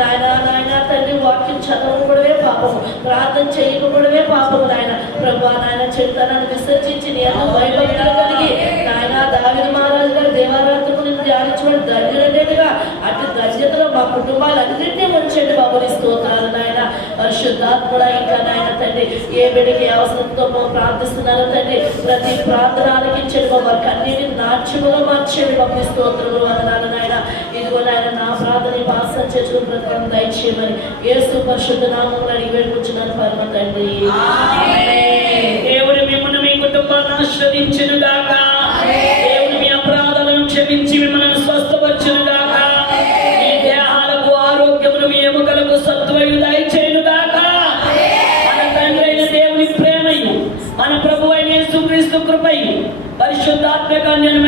నాయన తండ్రి వాక్యం చదవకూడవే పాపము ప్రార్థన చేయకపోవడమే పాపము నాయన ప్రభా నాయన చెడుతనాన్ని విసర్జించి నేను భయభక్తులు కలిగి నాయన దావీదు మహారాజు గారు దేవారాత్మకు నిన్ను ధ్యానించబడి ధన్యుడేగా అటు ధన్యతలో మా కుటుంబాలన్నింటినీ ఉంచండి బాబు నీ స్తోత్రాలు నాయన పరిశుద్ధాత్ముడ ఇంకా నాయన తండ్రి ఏ బిడ్డకి అవసరంతో ప్రార్థిస్తున్నారో తండ్రి ప్రతి ప్రార్థన ఆలకించండి వారికి అన్నిటిని నాట్యముగా మార్చేది పంపి స్తోత్రములు వందనాలు నాయన. ఇదిగో నాయన నా ప్రార్థన భాష చేసిన ప్రకారం దయచేయమని యేసు పరిశుద్ధ నామములో అడిగి వేడుకుంటున్నాను పరమ తండ్రి. దేవుడు మిమ్మల్ని మీ కుటుంబాన్ని ఆశీర్వదించును గాక. దేవుడు మీ అపరాధాలను క్షమించి మిమ్మల్ని స్వస్థపరచును గాక. మీ దేహాలకు ఆరోగ్యమును మీ ఎముకలకు సత్వయు దయచేయును గాక. మన తండ్రి అయిన దేవుని ప్రేమయు మన ప్రభు అయిన యేసుక్రీస్తు కృపయు పరిశుద్ధాత్మ కన్యను